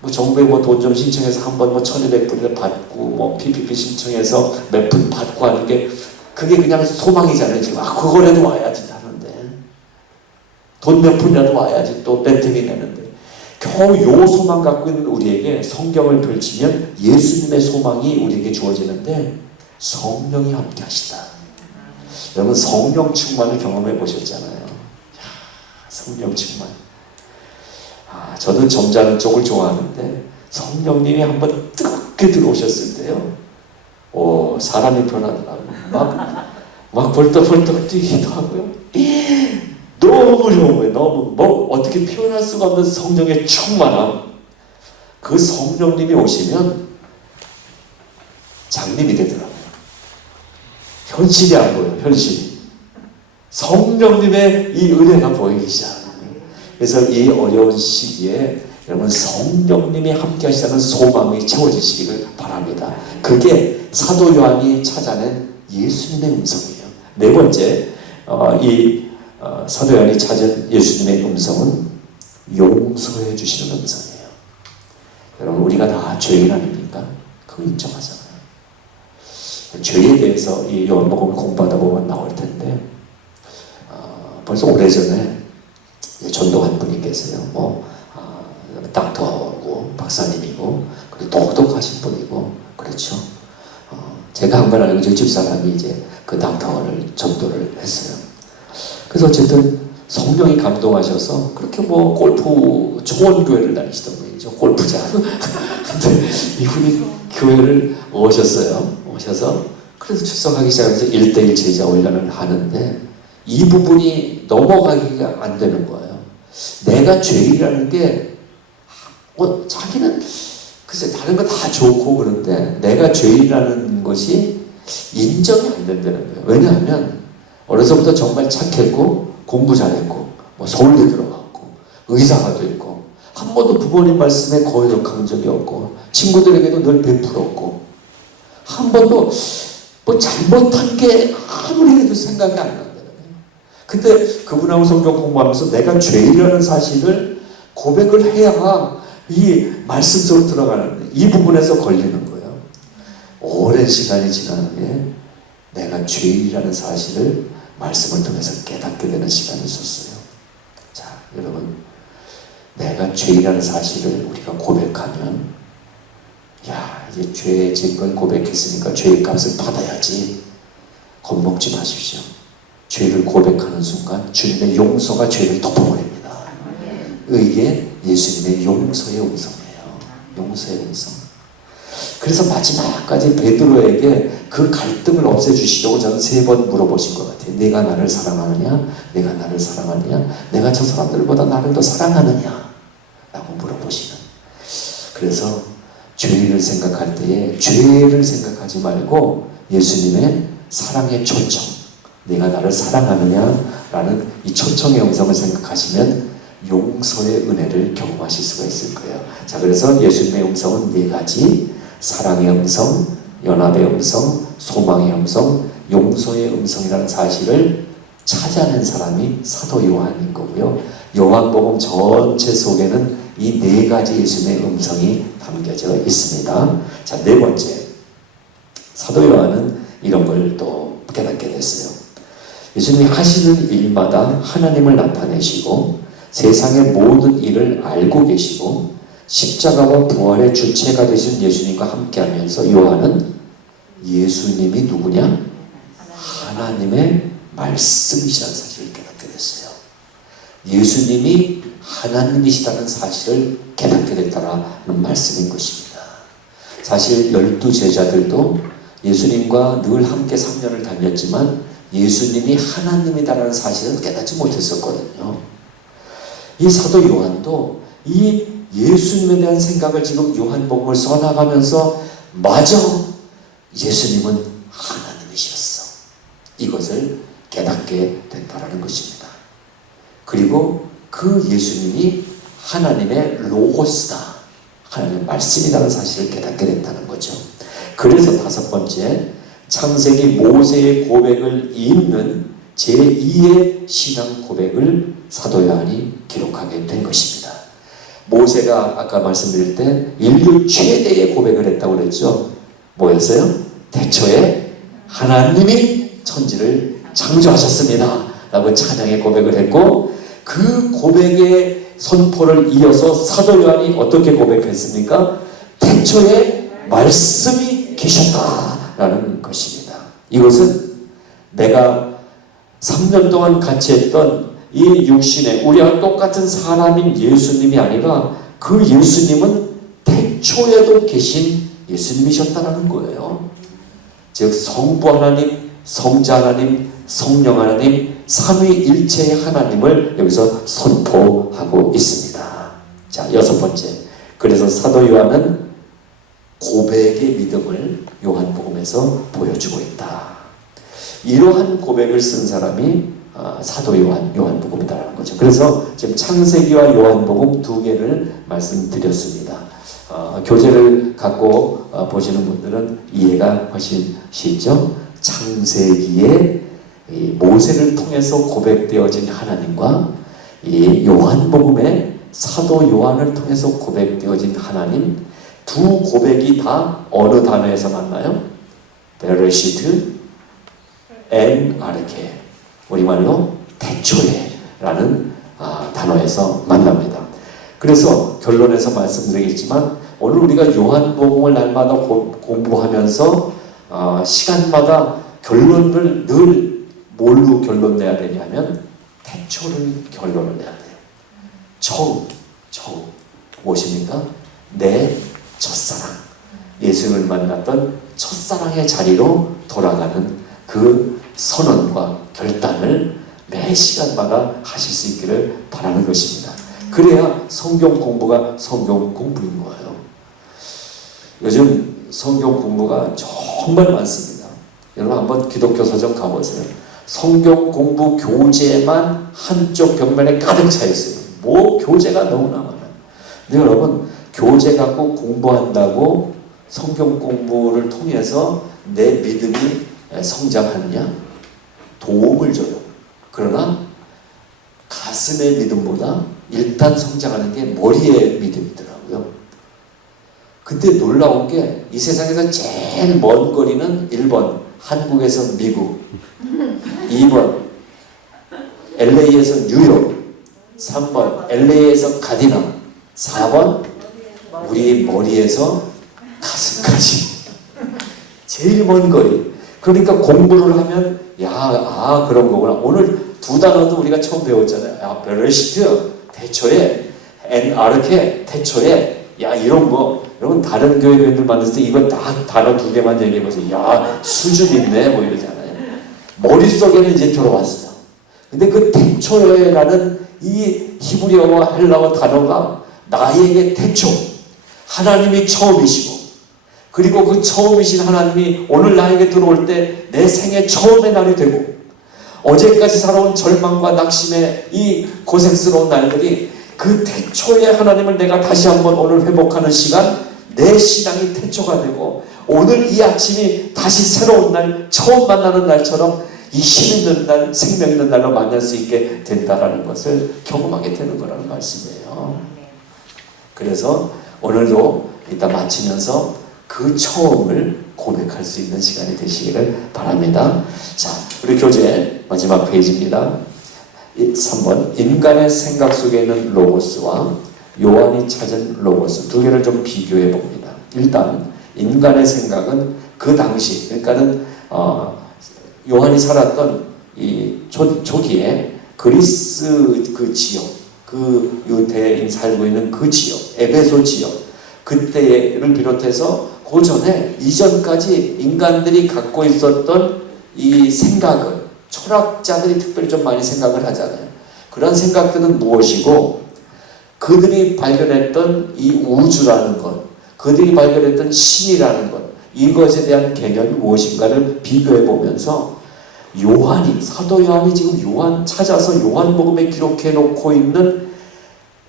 뭐 정부에 뭐 돈 좀 신청해서 한번 뭐 1200불이나 받고 뭐 PPP 신청해서 몇 푼 받고 하는 게 그게 그냥 소망이잖아요. 지금 그거라도 와야지 하는데 돈 몇 푼이라도 와야지 또 렌트비 내는데 겨우 요 소망 갖고 있는 우리에게 성경을 펼치면 예수님의 소망이 우리에게 주어지는데 성령이 함께 하시다. 여러분 성령 충만을 경험해 보셨잖아요. 성령 충만. 저도 점잖은 쪽을 좋아하는데 성령님이 한번 뜨겁게 들어오셨을 때요. 사람이 변하더라고요. 막 벌떡벌떡 뛰기도 하고요. 너무 좋은 거예요. 너무 어떻게 표현할 수가 없는 성령의 충만함. 그 성령님이 오시면 장님이 되더라고요. 현실이 안 보여요. 현실이. 성령님의 이 은혜가 보이기 시작합니다. 그래서 이 어려운 시기에 여러분 성령님이 함께 하시다는 소망이 채워지시기를 바랍니다. 그게 사도 요한이 찾아낸 예수님의 음성이에요. 네 번째 사도 요한이 찾은 예수님의 음성은 용서해 주시는 음성이에요. 여러분 우리가 다 죄인 아닙니까? 그거 인정하잖아요. 죄에 대해서 이 요한복음을 공부하다 보면 나올 텐데 벌써 오래전에 전도한 분이 계세요. 닥터고 박사님이고 그리고 똑똑하신 분이고 그렇죠. 제가 한 번 알고 저희 집사람이 이제 그 닥터를 전도를 했어요. 그래서 어쨌든 성령이 감동하셔서 그렇게 골프 초원교회를 다니시던 분이죠. 골프장. 근데 이분이 교회를 오셨어요. 오셔서 그래서 출석하기 시작하면서 1:1 제자 훈련을 하는데 이 부분이 넘어가기가 안 되는 거예요. 내가 죄인이라는 게 자기는 글쎄 다른 거 다 좋고 그런데 내가 죄인이라는 것이 인정이 안 된다는 거예요. 왜냐하면 어려서부터 정말 착했고 공부 잘했고 서울대 들어갔고 의사가 됐고 한 번도 부모님 말씀에 거역한 적이 없고 친구들에게도 늘 베풀었고 한 번도 뭐 잘못한 게 아무리 해도 생각이 안 난다는 거예요. 근데 그분하고 성경 공부하면서 내가 죄인이라는 사실을 고백을 해야 이 말씀 속으로 들어가는 이 부분에서 걸리는 거예요. 오랜 시간이 지난 후에 내가 죄인이라는 사실을 말씀을 통해서 깨닫게 되는 시간이 있었어요. 자, 여러분, 내가 죄인이라는 사실을 우리가 고백하면, 야, 이제 죄의 증거를 고백했으니까 죄의 값을 받아야지. 겁먹지 마십시오. 죄를 고백하는 순간 주님의 용서가 죄를 덮어버립니다. 이게 예수님의 용서의 음성이에요. 용서의 음성. 그래서 마지막까지 베드로에게 그 갈등을 없애주시려고 저는 3번 물어보신 것 같아요. 내가 나를 사랑하느냐? 내가 나를 사랑하느냐? 내가 저 사람들보다 나를 더 사랑하느냐? 라고 물어보시는. 그래서 죄를 생각할 때에 죄를 생각하지 말고 예수님의 사랑의 초청, 내가 나를 사랑하느냐? 라는 이 초청의 음성을 생각하시면 용서의 은혜를 경험하실 수가 있을 거예요. 자, 그래서 예수님의 음성은 4가지. 사랑의 음성, 연합의 음성, 소망의 음성, 용서의 음성이라는 사실을 찾아낸 사람이 사도 요한인 거고요. 요한복음 전체 속에는 이 4가지 예수님의 음성이 담겨져 있습니다. 자, 4번째. 사도 요한은 이런 걸 또 깨닫게 됐어요. 예수님이 하시는 일마다 하나님을 나타내시고 세상의 모든 일을 알고 계시고 십자가와 부활의 주체가 되신 예수님과 함께하면서 요한은 예수님이 누구냐? 하나님의 말씀이시라는 사실을 깨닫게 됐어요. 예수님이 하나님이시다는 사실을 깨닫게 됐다는 말씀인 것입니다. 사실 12제자들도 예수님과 늘 함께 3년을 다녔지만 예수님이 하나님이다라는 사실은 깨닫지 못했었거든요. 이 사도 요한도 이 예수님에 대한 생각을 지금 요한복음을 써나가면서 마저 예수님은 하나님이셨어. 이것을 깨닫게 된다는 것입니다. 그리고 그 예수님이 하나님의 로고스다. 하나님의 말씀이라는 사실을 깨닫게 된다는 거죠. 그래서 5번째, 창세기 모세의 고백을 잇는 제2의 신앙 고백을 사도 요한이 기록하게 된 것입니다. 모세가 아까 말씀드릴 때 인류 최대의 고백을 했다고 그랬죠. 뭐였어요? 태초에 하나님이 천지를 창조하셨습니다 라고 찬양의 고백을 했고, 그 고백의 선포를 이어서 사도 요한이 어떻게 고백했습니까? 태초에 말씀이 계셨다라는 것입니다. 이것은 내가 3년 동안 같이 했던 이 육신의 우리와 똑같은 사람인 예수님이 아니라 그 예수님은 태초에도 계신 예수님이셨다는 거예요. 즉 성부 하나님, 성자 하나님, 성령 하나님, 삼위일체의 하나님을 여기서 선포하고 있습니다. 자, 6번째. 그래서 사도 요한은 고백의 믿음을 요한복음에서 보여주고 있다. 이러한 고백을 쓴 사람이 사도 요한복음이다라는 거죠. 그래서 지금 창세기와 요한복음 2개를 말씀드렸습니다. 교재를 갖고 보시는 분들은 이해가 훨씬 쉽죠. 창세기에 모세를 통해서 고백되어진 하나님과 이 요한복음에 사도 요한을 통해서 고백되어진 하나님, 두 고백이 다 어느 단어에서 만나요? 베레시트 엔 아르케, 우리말로 태초에 라는 단어에서 만납니다. 그래서 결론에서 말씀드리겠지만 오늘 우리가 요한복음을 날마다 공부하면서 시간마다 결론을 늘 뭘로 결론 내야 되냐면 태초를 결론을 내야 돼요. 처음 무엇입니까? 내 첫사랑, 예수님을 만났던 첫사랑의 자리로 돌아가는 그 선언과 결단을 매 시간마다 하실 수 있기를 바라는 것입니다. 그래야 성경 공부가 성경 공부인 거예요. 요즘 성경 공부가 정말 많습니다. 여러분 한번 기독교 서점 가보세요. 성경 공부 교재만 한쪽 벽면에 가득 차 있어요. 뭐 교재가 너무나 많아요. 근데 여러분, 교재 갖고 공부한다고 성경 공부를 통해서 내 믿음이 성장하느냐? 도움을 줘요. 그러나 가슴의 믿음보다 일단 성장하는 게 머리의 믿음이더라고요. 근데 놀라운 게 이 세상에서 제일 먼 거리는 1번 한국에서 미국, 2번 LA에서 뉴욕, 3번 LA에서 가디나, 4번 우리 머리에서 가슴까지. 제일 먼 거리. 그러니까 공부를 하면 그런 거구나. 오늘 두 단어도 우리가 처음 배웠잖아요. 베레시트, 태초에, 엔아르케, 태초에. 이런 거. 여러분 다른 교회들 만났을 때 이거 다 단어 두 개만 얘기해보세요. 수준 있네 뭐 이러잖아요. 머릿속에는 이제 들어왔어요. 근데 그 태초에라는 이 히브리어와 헬라어 단어가 나에게 태초, 하나님이 처음이시고, 그리고 그 처음이신 하나님이 오늘 나에게 들어올 때 내 생애 처음의 날이 되고, 어제까지 살아온 절망과 낙심의 이 고생스러운 날들이 그 태초의 하나님을 내가 다시 한번 오늘 회복하는 시간, 내 신앙이 태초가 되고, 오늘 이 아침이 다시 새로운 날, 처음 만나는 날처럼 이 힘있는 날, 생명 있는 날로 만날 수 있게 된다라는 것을 경험하게 되는 거라는 말씀이에요. 그래서 오늘도 이따 마치면서 그 처음을 고백할 수 있는 시간이 되시기를 바랍니다. 자, 우리 교재 마지막 페이지입니다. 3번, 인간의 생각 속에 있는 로고스와 요한이 찾은 로고스 두 개를 좀 비교해 봅니다. 일단 인간의 생각은 그 당시, 그러니까는 요한이 살았던 이 초기에 그리스 그 지역, 그 유대인 살고 있는 그 지역, 에베소 지역, 그때를 비롯해서 그 전에 이전까지 인간들이 갖고 있었던 이 생각을 철학자들이 특별히 좀 많이 생각을 하잖아요. 그런 생각들은 무엇이고, 그들이 발견했던 이 우주라는 것, 그들이 발견했던 신이라는 것, 이것에 대한 개념이 무엇인가를 비교해 보면서 사도 요한이 지금 요한 찾아서 요한복음에 기록해 놓고 있는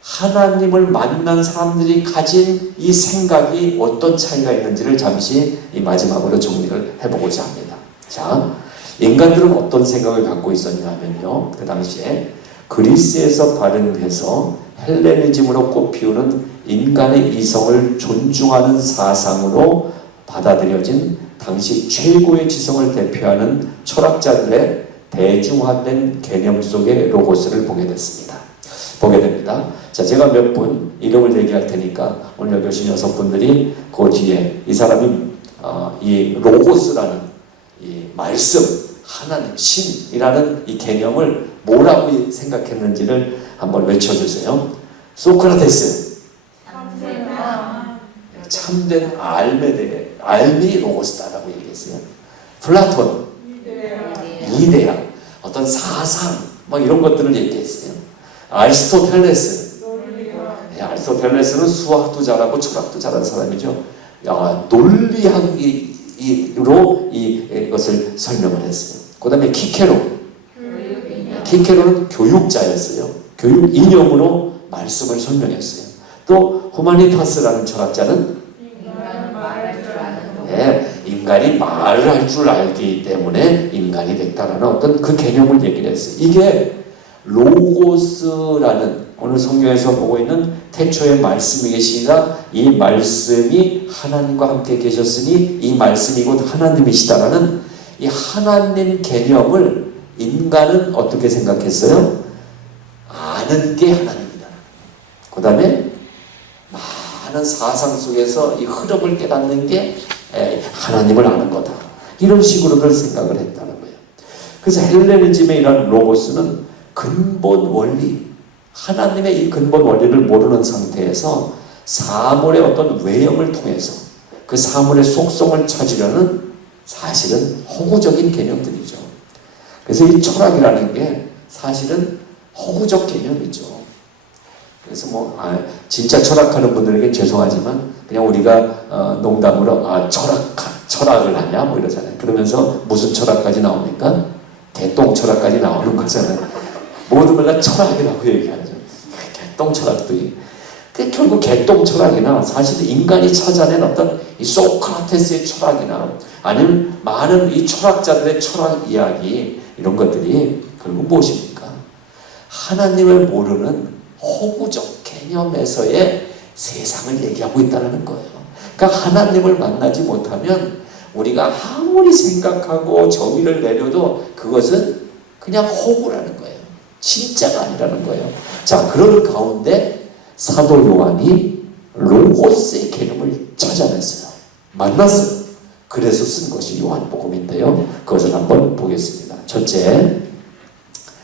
하나님을 만난 사람들이 가진 이 생각이 어떤 차이가 있는지를 잠시 이 마지막으로 정리를 해보고자 합니다. 자, 인간들은 어떤 생각을 갖고 있었냐면요, 그 당시에 그리스에서 발현해서 헬레니즘으로 꽃피우는 인간의 이성을 존중하는 사상으로 받아들여진 당시 최고의 지성을 대표하는 철학자들의 대중화된 개념 속의 로고스를 보게 됩니다. 자, 제가 몇 분 이름을 얘기할 테니까 오늘 여기 오신 6분들이 그 뒤에 이 사람이 이 로고스라는 이 말씀, 하나님, 신이라는 이 개념을 뭐라고 생각했는지를 한번 외쳐주세요. 소크라테스, 참된 알미 로고스다라고 얘기했어요. 플라톤, 이데아, 어떤 사상, 이런 것들을 얘기했어요. 아리스토텔레스, 아리스토텔레스는 수학도 잘하고 철학도 잘하는 사람이죠. 논리학으로 이것을 설명을 했어요. 그 다음에 키케로는 교육자였어요. 교육 이념으로 말씀을 설명했어요. 또 후마니타스라는 철학자는 인간이 말을 할 줄 알기 때문에 인간이 됐다라는 어떤 그 개념을 얘기를 했어요. 이게 로고스라는 오늘 성경에서 보고 있는 태초의 말씀이 계시니라 이 말씀이 하나님과 함께 계셨으니 이 말씀이 곧 하나님이시다라는 이 하나님 개념을 인간은 어떻게 생각했어요? 아는 게 하나님이다. 그 다음에 많은 사상 속에서 이 흐름을 깨닫는 게 하나님을 아는 거다. 이런 식으로들 생각을 했다는 거예요. 그래서 헬레니즘의 이런 로고스는 근본 원리, 하나님의 이 근본 원리를 모르는 상태에서 사물의 어떤 외형을 통해서 그 사물의 속성을 찾으려는 사실은 허구적인 개념들이죠. 그래서 이 철학이라는 게 사실은 허구적 개념이죠. 그래서 진짜 철학하는 분들에게 죄송하지만 그냥 우리가 농담으로 철학을 하냐 뭐 이러잖아요. 그러면서 무슨 철학까지 나옵니까? 개똥 철학까지 나오는 거잖아요. 모든 걸 다 철학이라고 얘기하죠. 개똥 철학도. 결국 개똥 철학이나 사실 인간이 찾아낸 어떤 이 소크라테스의 철학이나 아니면 많은 이 철학자들의 철학 이야기 이런 것들이 결국 무엇입니까? 하나님을 모르는 허구적 개념에서의 세상을 얘기하고 있다는 거예요. 그러니까 하나님을 만나지 못하면 우리가 아무리 생각하고 정의를 내려도 그것은 그냥 허구라는 거예요. 진짜가 아니라는 거예요. 자, 그런 가운데 사도 요한이 로고스의 개념을 찾아냈어요. 만났어요. 그래서 쓴 것이 요한복음인데요. 그것을 한번 보겠습니다. 첫째,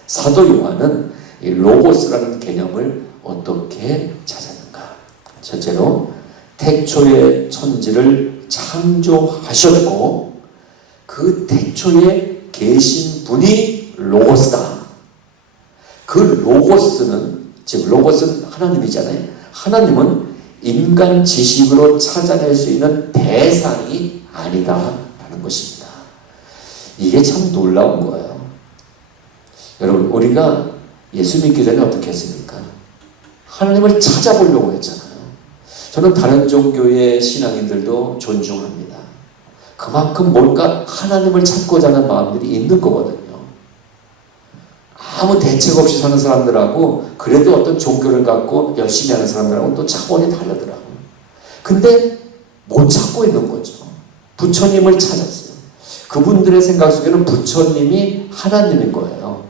사도 요한은 이 로고스라는 개념을 어떻게 찾았는가? 첫째로 태초에 천지를 창조하셨고 그 태초에 계신 분이 로고스다. 그 로고스는, 즉 로고스는 하나님이잖아요. 하나님은 인간 지식으로 찾아낼 수 있는 대상이 아니다라는 것입니다. 이게 참 놀라운 거예요. 여러분, 우리가 예수 믿기 전에 어떻게 했습니까? 하나님을 찾아보려고 했잖아요. 저는 다른 종교의 신앙인들도 존중합니다. 그만큼 뭔가 하나님을 찾고자 하는 마음들이 있는 거거든요. 아무 대책 없이 사는 사람들하고 그래도 어떤 종교를 갖고 열심히 하는 사람들하고 또 차원이 다르더라고요. 근데 못 찾고 있는 거죠. 부처님을 찾았어요. 그분들의 생각 속에는 부처님이 하나님인 거예요.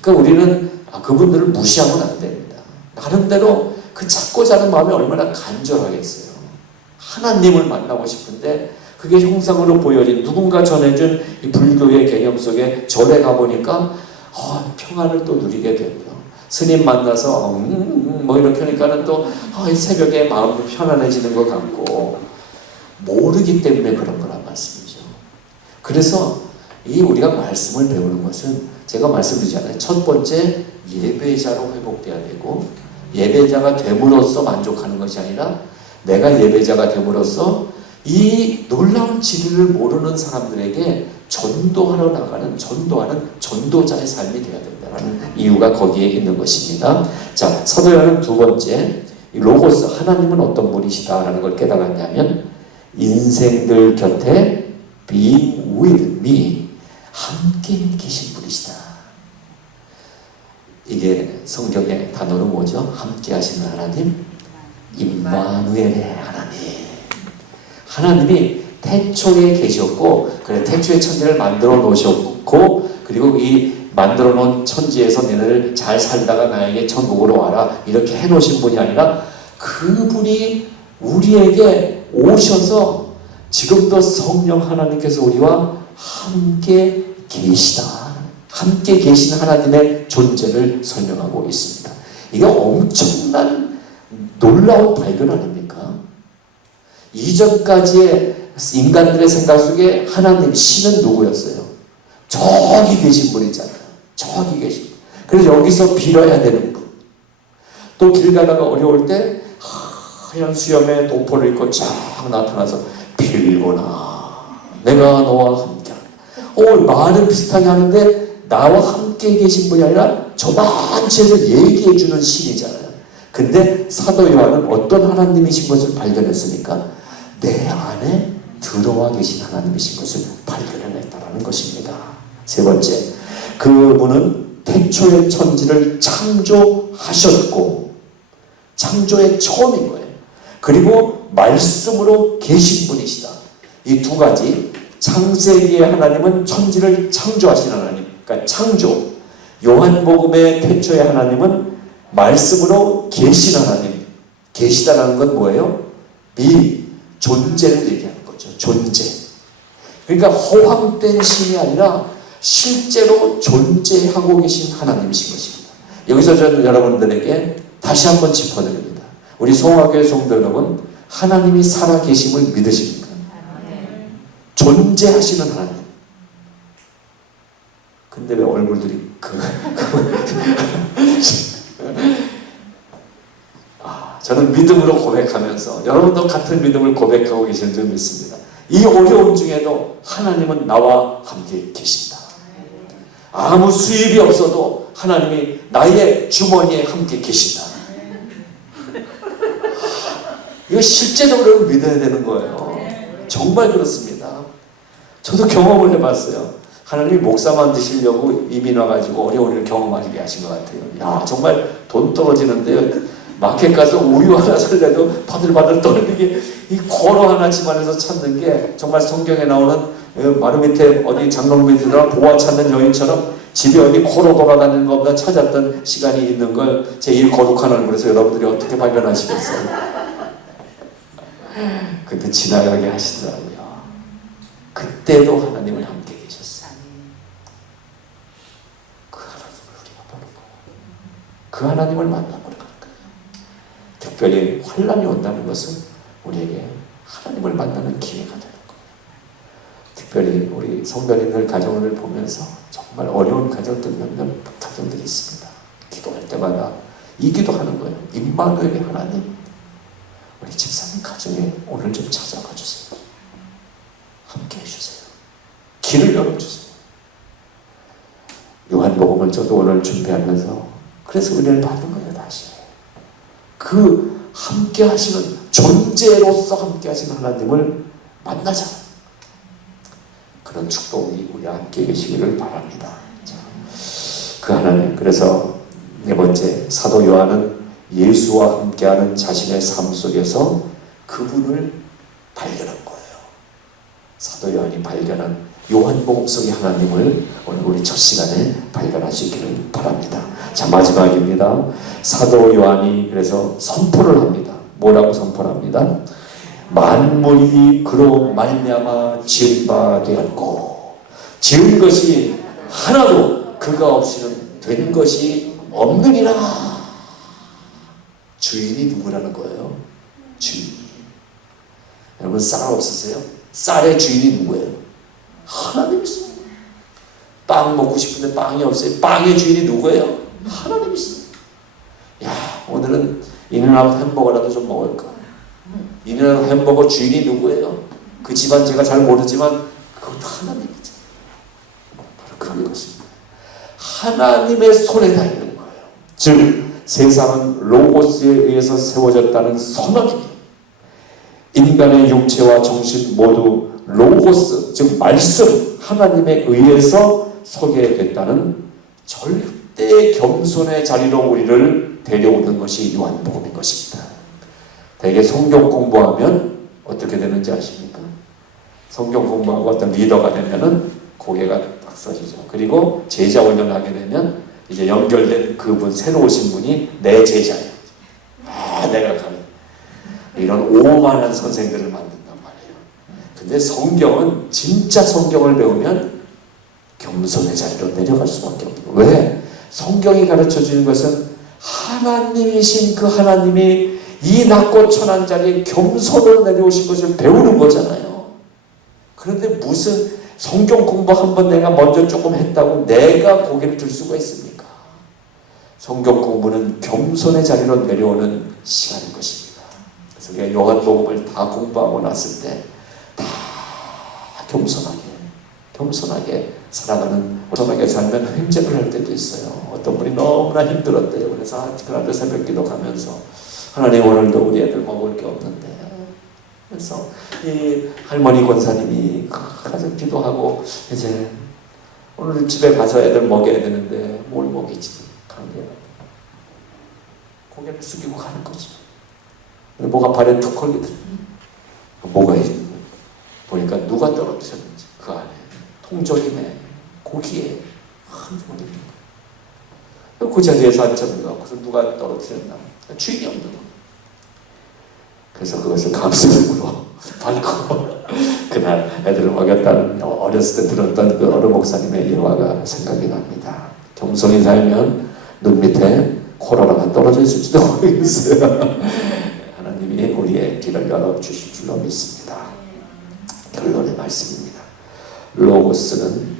그러니까 우리는 그분들을 무시하면 안 됩니다. 나름대로 그 찾고자 하는 마음이 얼마나 간절하겠어요. 하나님을 만나고 싶은데 그게 형상으로 보여진 누군가 전해준 이 불교의 개념 속에 절에 가보니까 평안을 또 누리게 되고요. 스님 만나서 뭐 이렇게 하니까는 또 새벽에 마음도 편안해지는 것 같고 모르기 때문에 그런 거란 말씀이죠. 그래서 이 우리가 말씀을 배우는 것은 제가 말씀드리잖아요. 첫 번째 예배자로 회복돼야 되고 예배자가 됨으로써 만족하는 것이 아니라 내가 예배자가 됨으로써 이 놀라운 진리를 모르는 사람들에게 전도하는 전도자의 삶이 되어야 된다는 이유가 거기에 있는 것입니다. 자, 사도 요한은 두 번째, 로고스, 하나님은 어떤 분이시다라는 걸 깨달았냐면 인생들 곁에 being with me, 함께 계신 분이시다. 이게 성경의 단어는 뭐죠? 함께 하시는 하나님, 임마누엘의 하나님. 하나님이 태초에 계셨고 그래 태초에 천지를 만들어 놓으셨고 그리고 이 만들어 놓은 천지에서 너희를 잘 살다가 나에게 천국으로 와라 이렇게 해놓으신 분이 아니라 그분이 우리에게 오셔서 지금도 성령 하나님께서 우리와 함께 계시다. 함께 계신 하나님의 존재를 설명하고 있습니다. 이게 엄청난 놀라운 발견 아닙니까? 이전까지의 인간들의 생각 속에 하나님, 신은 누구였어요? 저기 계신 분이잖아요. 저기 계신 분. 그래서 여기서 빌어야 되는 분. 또 길 가다가 어려울 때 하얀 수염에 도포를 입고 쫙 나타나서 빌거나 내가 너와 함께 말은 비슷하게 하는데 나와 함께 계신 분이 아니라 저 만치에서 얘기해 주는 신이잖아요. 근데 사도 요한은 어떤 하나님이신 것을 발견했습니까? 내 안에 들어와 계신 하나님이신 것을 발견해냈다는 것입니다. 세 번째, 그분은 태초의 천지를 창조하셨고 창조의 처음인 거예요. 그리고 말씀으로 계신 분이시다. 이 두 가지, 창세기의 하나님은 천지를 창조하신 하나님, 그러니까 창조. 요한복음의 태초의 하나님은 말씀으로 계신 하나님. 계시다라는 건 뭐예요? 존재를 얘기하는 거죠. 존재. 그러니까 허황된 신이 아니라 실제로 존재하고 계신 하나님이신 것입니다. 여기서 저는 여러분들에게 다시 한번 짚어드립니다. 우리 성화교회 성도 여러분, 하나님이 살아계심을 믿으십니까? 존재하시는 하나님. 근데 왜 얼굴들이 저는 믿음으로 고백하면서 여러분도 같은 믿음을 고백하고 계시는 줄 믿습니다. 이 어려움 중에도 하나님은 나와 함께 계신다. 아무 수입이 없어도 하나님이 나의 주머니에 함께 계신다. 이거 실제적으로 믿어야 되는 거예요. 정말 그렇습니다. 저도 경험을 해봤어요. 하나님이 목사만 드시려고 이민 와가지고 어려운 일을 경험하게 하신 것 같아요. 야, 정말 돈 떨어지는데요. 마켓 가서 우유 하나 살려도 바들바들 떨는 게, 이 고로 하나 집안에서 찾는 게 정말 성경에 나오는 마루 밑에 어디 장롱 밑에다 보화 찾는 여인처럼 집에 어디 코로 돌아다니는 것보다 찾았던 시간이 있는 걸 제 이 거룩한 얼굴에서 여러분들이 어떻게 발견하시겠어요? 그때 지나가게 하시더라고요. 그때도 하나님은 함께 계셨어요. 그 하나님을 우리가 보는 거예요. 그 하나님을 만나보는 거예요. 특별히 환난이 온다는 것은 우리에게 하나님을 만나는 기회가 되는 거예요. 특별히 우리 성도님들 가정을 보면서 정말 어려운 가정들 몇몇 가정들이 있습니다. 기도할 때마다 이 기도하는 거예요. 임마누엘의 하나님, 우리 집사님 가정에 오늘 좀 찾아가 주세요. 함께 해주세요. 길을 열어주세요. 요한복음을 저도 오늘 준비하면서 그래서 은혜를 받는 거예요. 다시 그 함께 하시는, 존재로서 함께 하시는 하나님을 만나자. 그런 축복이 우리 함께 계시기를 바랍니다. 그 하나님, 그래서 네 번째, 사도 요한은 예수와 함께하는 자신의 삶 속에서 그분을 발견한 거예요. 사도 요한이 발견한 요한복음 속의 하나님을 오늘 우리 첫 시간에 발견할 수 있기를 바랍니다. 자, 마지막입니다. 사도 요한이 그래서 선포를 합니다. 뭐라고 선포를 합니다? 만물이 그로 말미암아 지은 바 되었고 지은 것이 하나도 그가 없이는 된 것이 없느니라. 주인이 누구라는 거예요? 주인이. 여러분 쌀 없으세요? 쌀의 주인이 누구예요? 하나님이세요. 빵 먹고 싶은데 빵이 없어요. 빵의 주인이 누구예요? 하나님이세요. 야, 오늘은 인앤아웃 햄버거라도 좀 먹을까? 인앤아웃 햄버거 주인이 누구예요? 그 집안 제가 잘 모르지만 그것도 하나님이죠. 바로 그것입니다. 하나님의 손에 다 있는 거예요. 즉 세상은 로고스에 의해서 세워졌다는 선언입니다. 인간의 육체와 정신 모두 로고스, 즉 말씀, 하나님에 의해서 서게 됐다는 절대 겸손의 자리로 우리를 데려오는 것이 요한복음인 것입니다. 대개 성경 공부하면 어떻게 되는지 아십니까? 성경 공부하고 어떤 리더가 되면은 고개가 딱 써지죠. 그리고 제자 훈련하게 되면 이제 연결된 그분, 새로 오신 분이 내 제자예요. 내가 가는 이런 오만한 선생들을 만든단 말이에요. 근데 성경은, 진짜 성경을 배우면 겸손의 자리로 내려갈 수밖에 없어요. 왜? 성경이 가르쳐 주는 것은 하나님이신 그 하나님이 이 낮고 천한 자리에 겸손으로 내려오신 것을 배우는 거잖아요. 그런데 무슨 성경 공부 한번 내가 먼저 조금 했다고 내가 고개를 들 수가 있습니까? 성경 공부는 겸손의 자리로 내려오는 시간인 것입니다. 그래서 우리가 요한복음을 다 공부하고 났을 때 다 겸손하게 살아가는, 겸손하게 살면 횡재를 할 때도 있어요. 어떤 분이 너무나 힘들었대요. 그래서 그날도 새벽 기도 가면서 하나님 오늘도 우리 애들 먹을 게 없는데, 그래서 이 할머니 권사님이 가서 기도하고 이제 오늘 집에 가서 애들 먹여야 되는데 뭘 먹이지? 고개를 숙이고 가는 거죠. 뭐가 발에 툭 걸리더니 뭐가 있는 거예요. 보니까 누가 떨어뜨렸는지 그 안에 통조림에 고기에 한 주머니 있는 거예요. 그 자리에서 앉아서 갖고서 누가 떨어뜨렸나? 주인이 없는 거예요. 그래서 그것을 감수적으로 받고 그날 애들을 먹였다는, 어렸을 때 들었던 그 어느 목사님의 일화가 생각이 납니다. 겸손히 살면 눈 밑에 코로나가 떨어져 있을지도 모르겠어요. 하나님이 우리의 길을 열어주실 줄로 믿습니다. 결론의 말씀입니다. 로고스는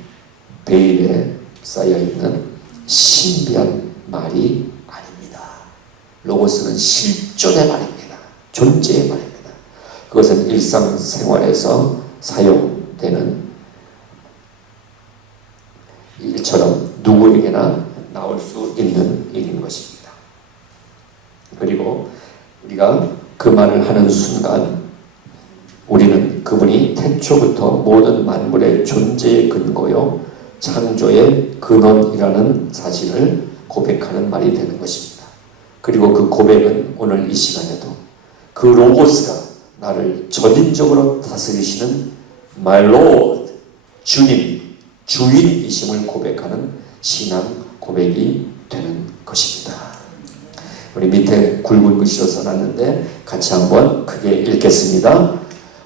베일에 쌓여있는 신비한 말이 아닙니다. 로고스는 실존의 말입니다. 존재의 말입니다. 그것은 일상생활에서 사용되는 일처럼 누구에게나 나올 수 있는 일인 것입니다. 그리고 우리가 그 그 말을 하는 순간 우리는 그분이 태초부터 모든 만물의 존재의 근거요 창조의 근원이라는 사실을 고백하는 말이 되는 것입니다. 그리고 그 고백은 오늘 이 시간에도 그 로고스가 나를 전인적으로 다스리시는 My Lord, 주님, 주인이심을 고백하는 신앙 고백이 되는 것입니다. 우리 밑에 굵은 글씨로 써놨는데 같이 한번 크게 읽겠습니다.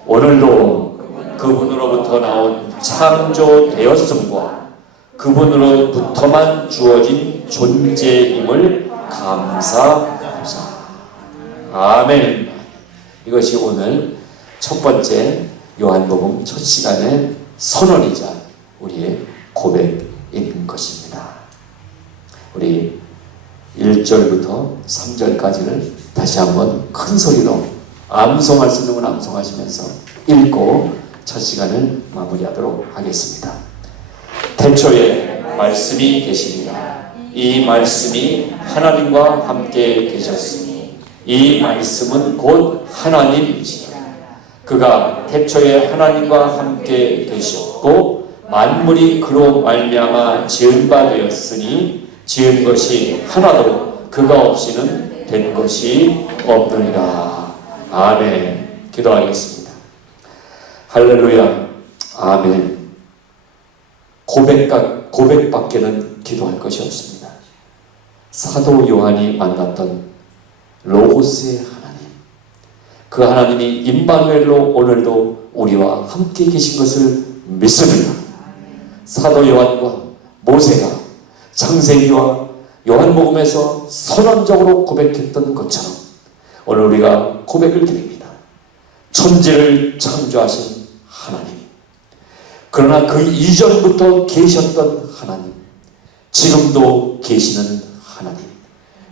오늘도 그분으로부터 나온 창조되었음과 그분으로부터만 주어진 존재임을 감사합니다. 아멘. 이것이 오늘 첫 번째 요한복음 첫 시간의 선언이자 우리의 고백인 것입니다. 우리 1절부터 3절까지를 다시 한번 큰 소리로 암송할 수 있는 건 암송하시면서 읽고 첫 시간을 마무리하도록 하겠습니다. 태초에 말씀이 계시니라. 이 말씀이 하나님과 함께 계셨으니 이 말씀은 곧 하나님이시라. 그가 태초에 하나님과 함께 계셨고 만물이 그로 말미암아 지은 바 되었으니 지은 것이 하나도 그가 없이는 된 것이 없느니라. 아멘. 기도하겠습니다. 할렐루야. 아멘. 고백밖에는 기도할 것이 없습니다. 사도 요한이 만났던 로고스의 하나님, 그 하나님이 임마누엘로 오늘도 우리와 함께 계신 것을 믿습니다. 사도 요한과 모세가 창세기와 요한복음에서 선언적으로 고백했던 것처럼 오늘 우리가 고백을 드립니다. 천지를 창조하신 하나님, 그러나 그 이전부터 계셨던 하나님, 지금도 계시는 하나님,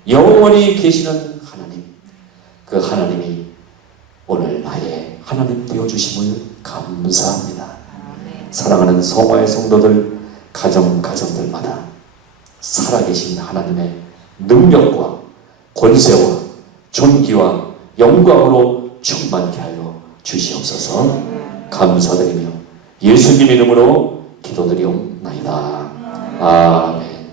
영원히 계시는 하나님, 그 하나님이 오늘 나의 하나님 되어주심을 감사합니다. 사랑하는 성화의 성도들, 가정들마다 살아계신 하나님의 능력과 권세와 존귀와 영광으로 충만케 하여 주시옵소서. 감사드리며 예수님 이름으로 기도드리옵나이다. 아멘.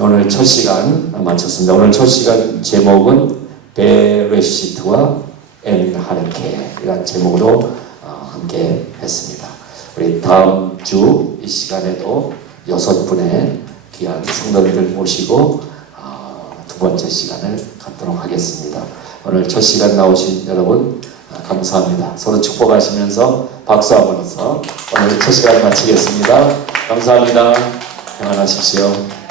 오늘 첫 시간 마쳤습니다. 오늘 첫 시간 제목은 베레시트와 엔하르케이라는 제목으로 함께 했습니다. 우리 다음 주 이 시간에도 6분의 귀한 성도님들 모시고 두 번째 시간을 갖도록 하겠습니다. 오늘 첫 시간 나오신 여러분 감사합니다. 서로 축복하시면서 박수 한번 해서 오늘 첫 시간 마치겠습니다. 감사합니다. 평안하십시오.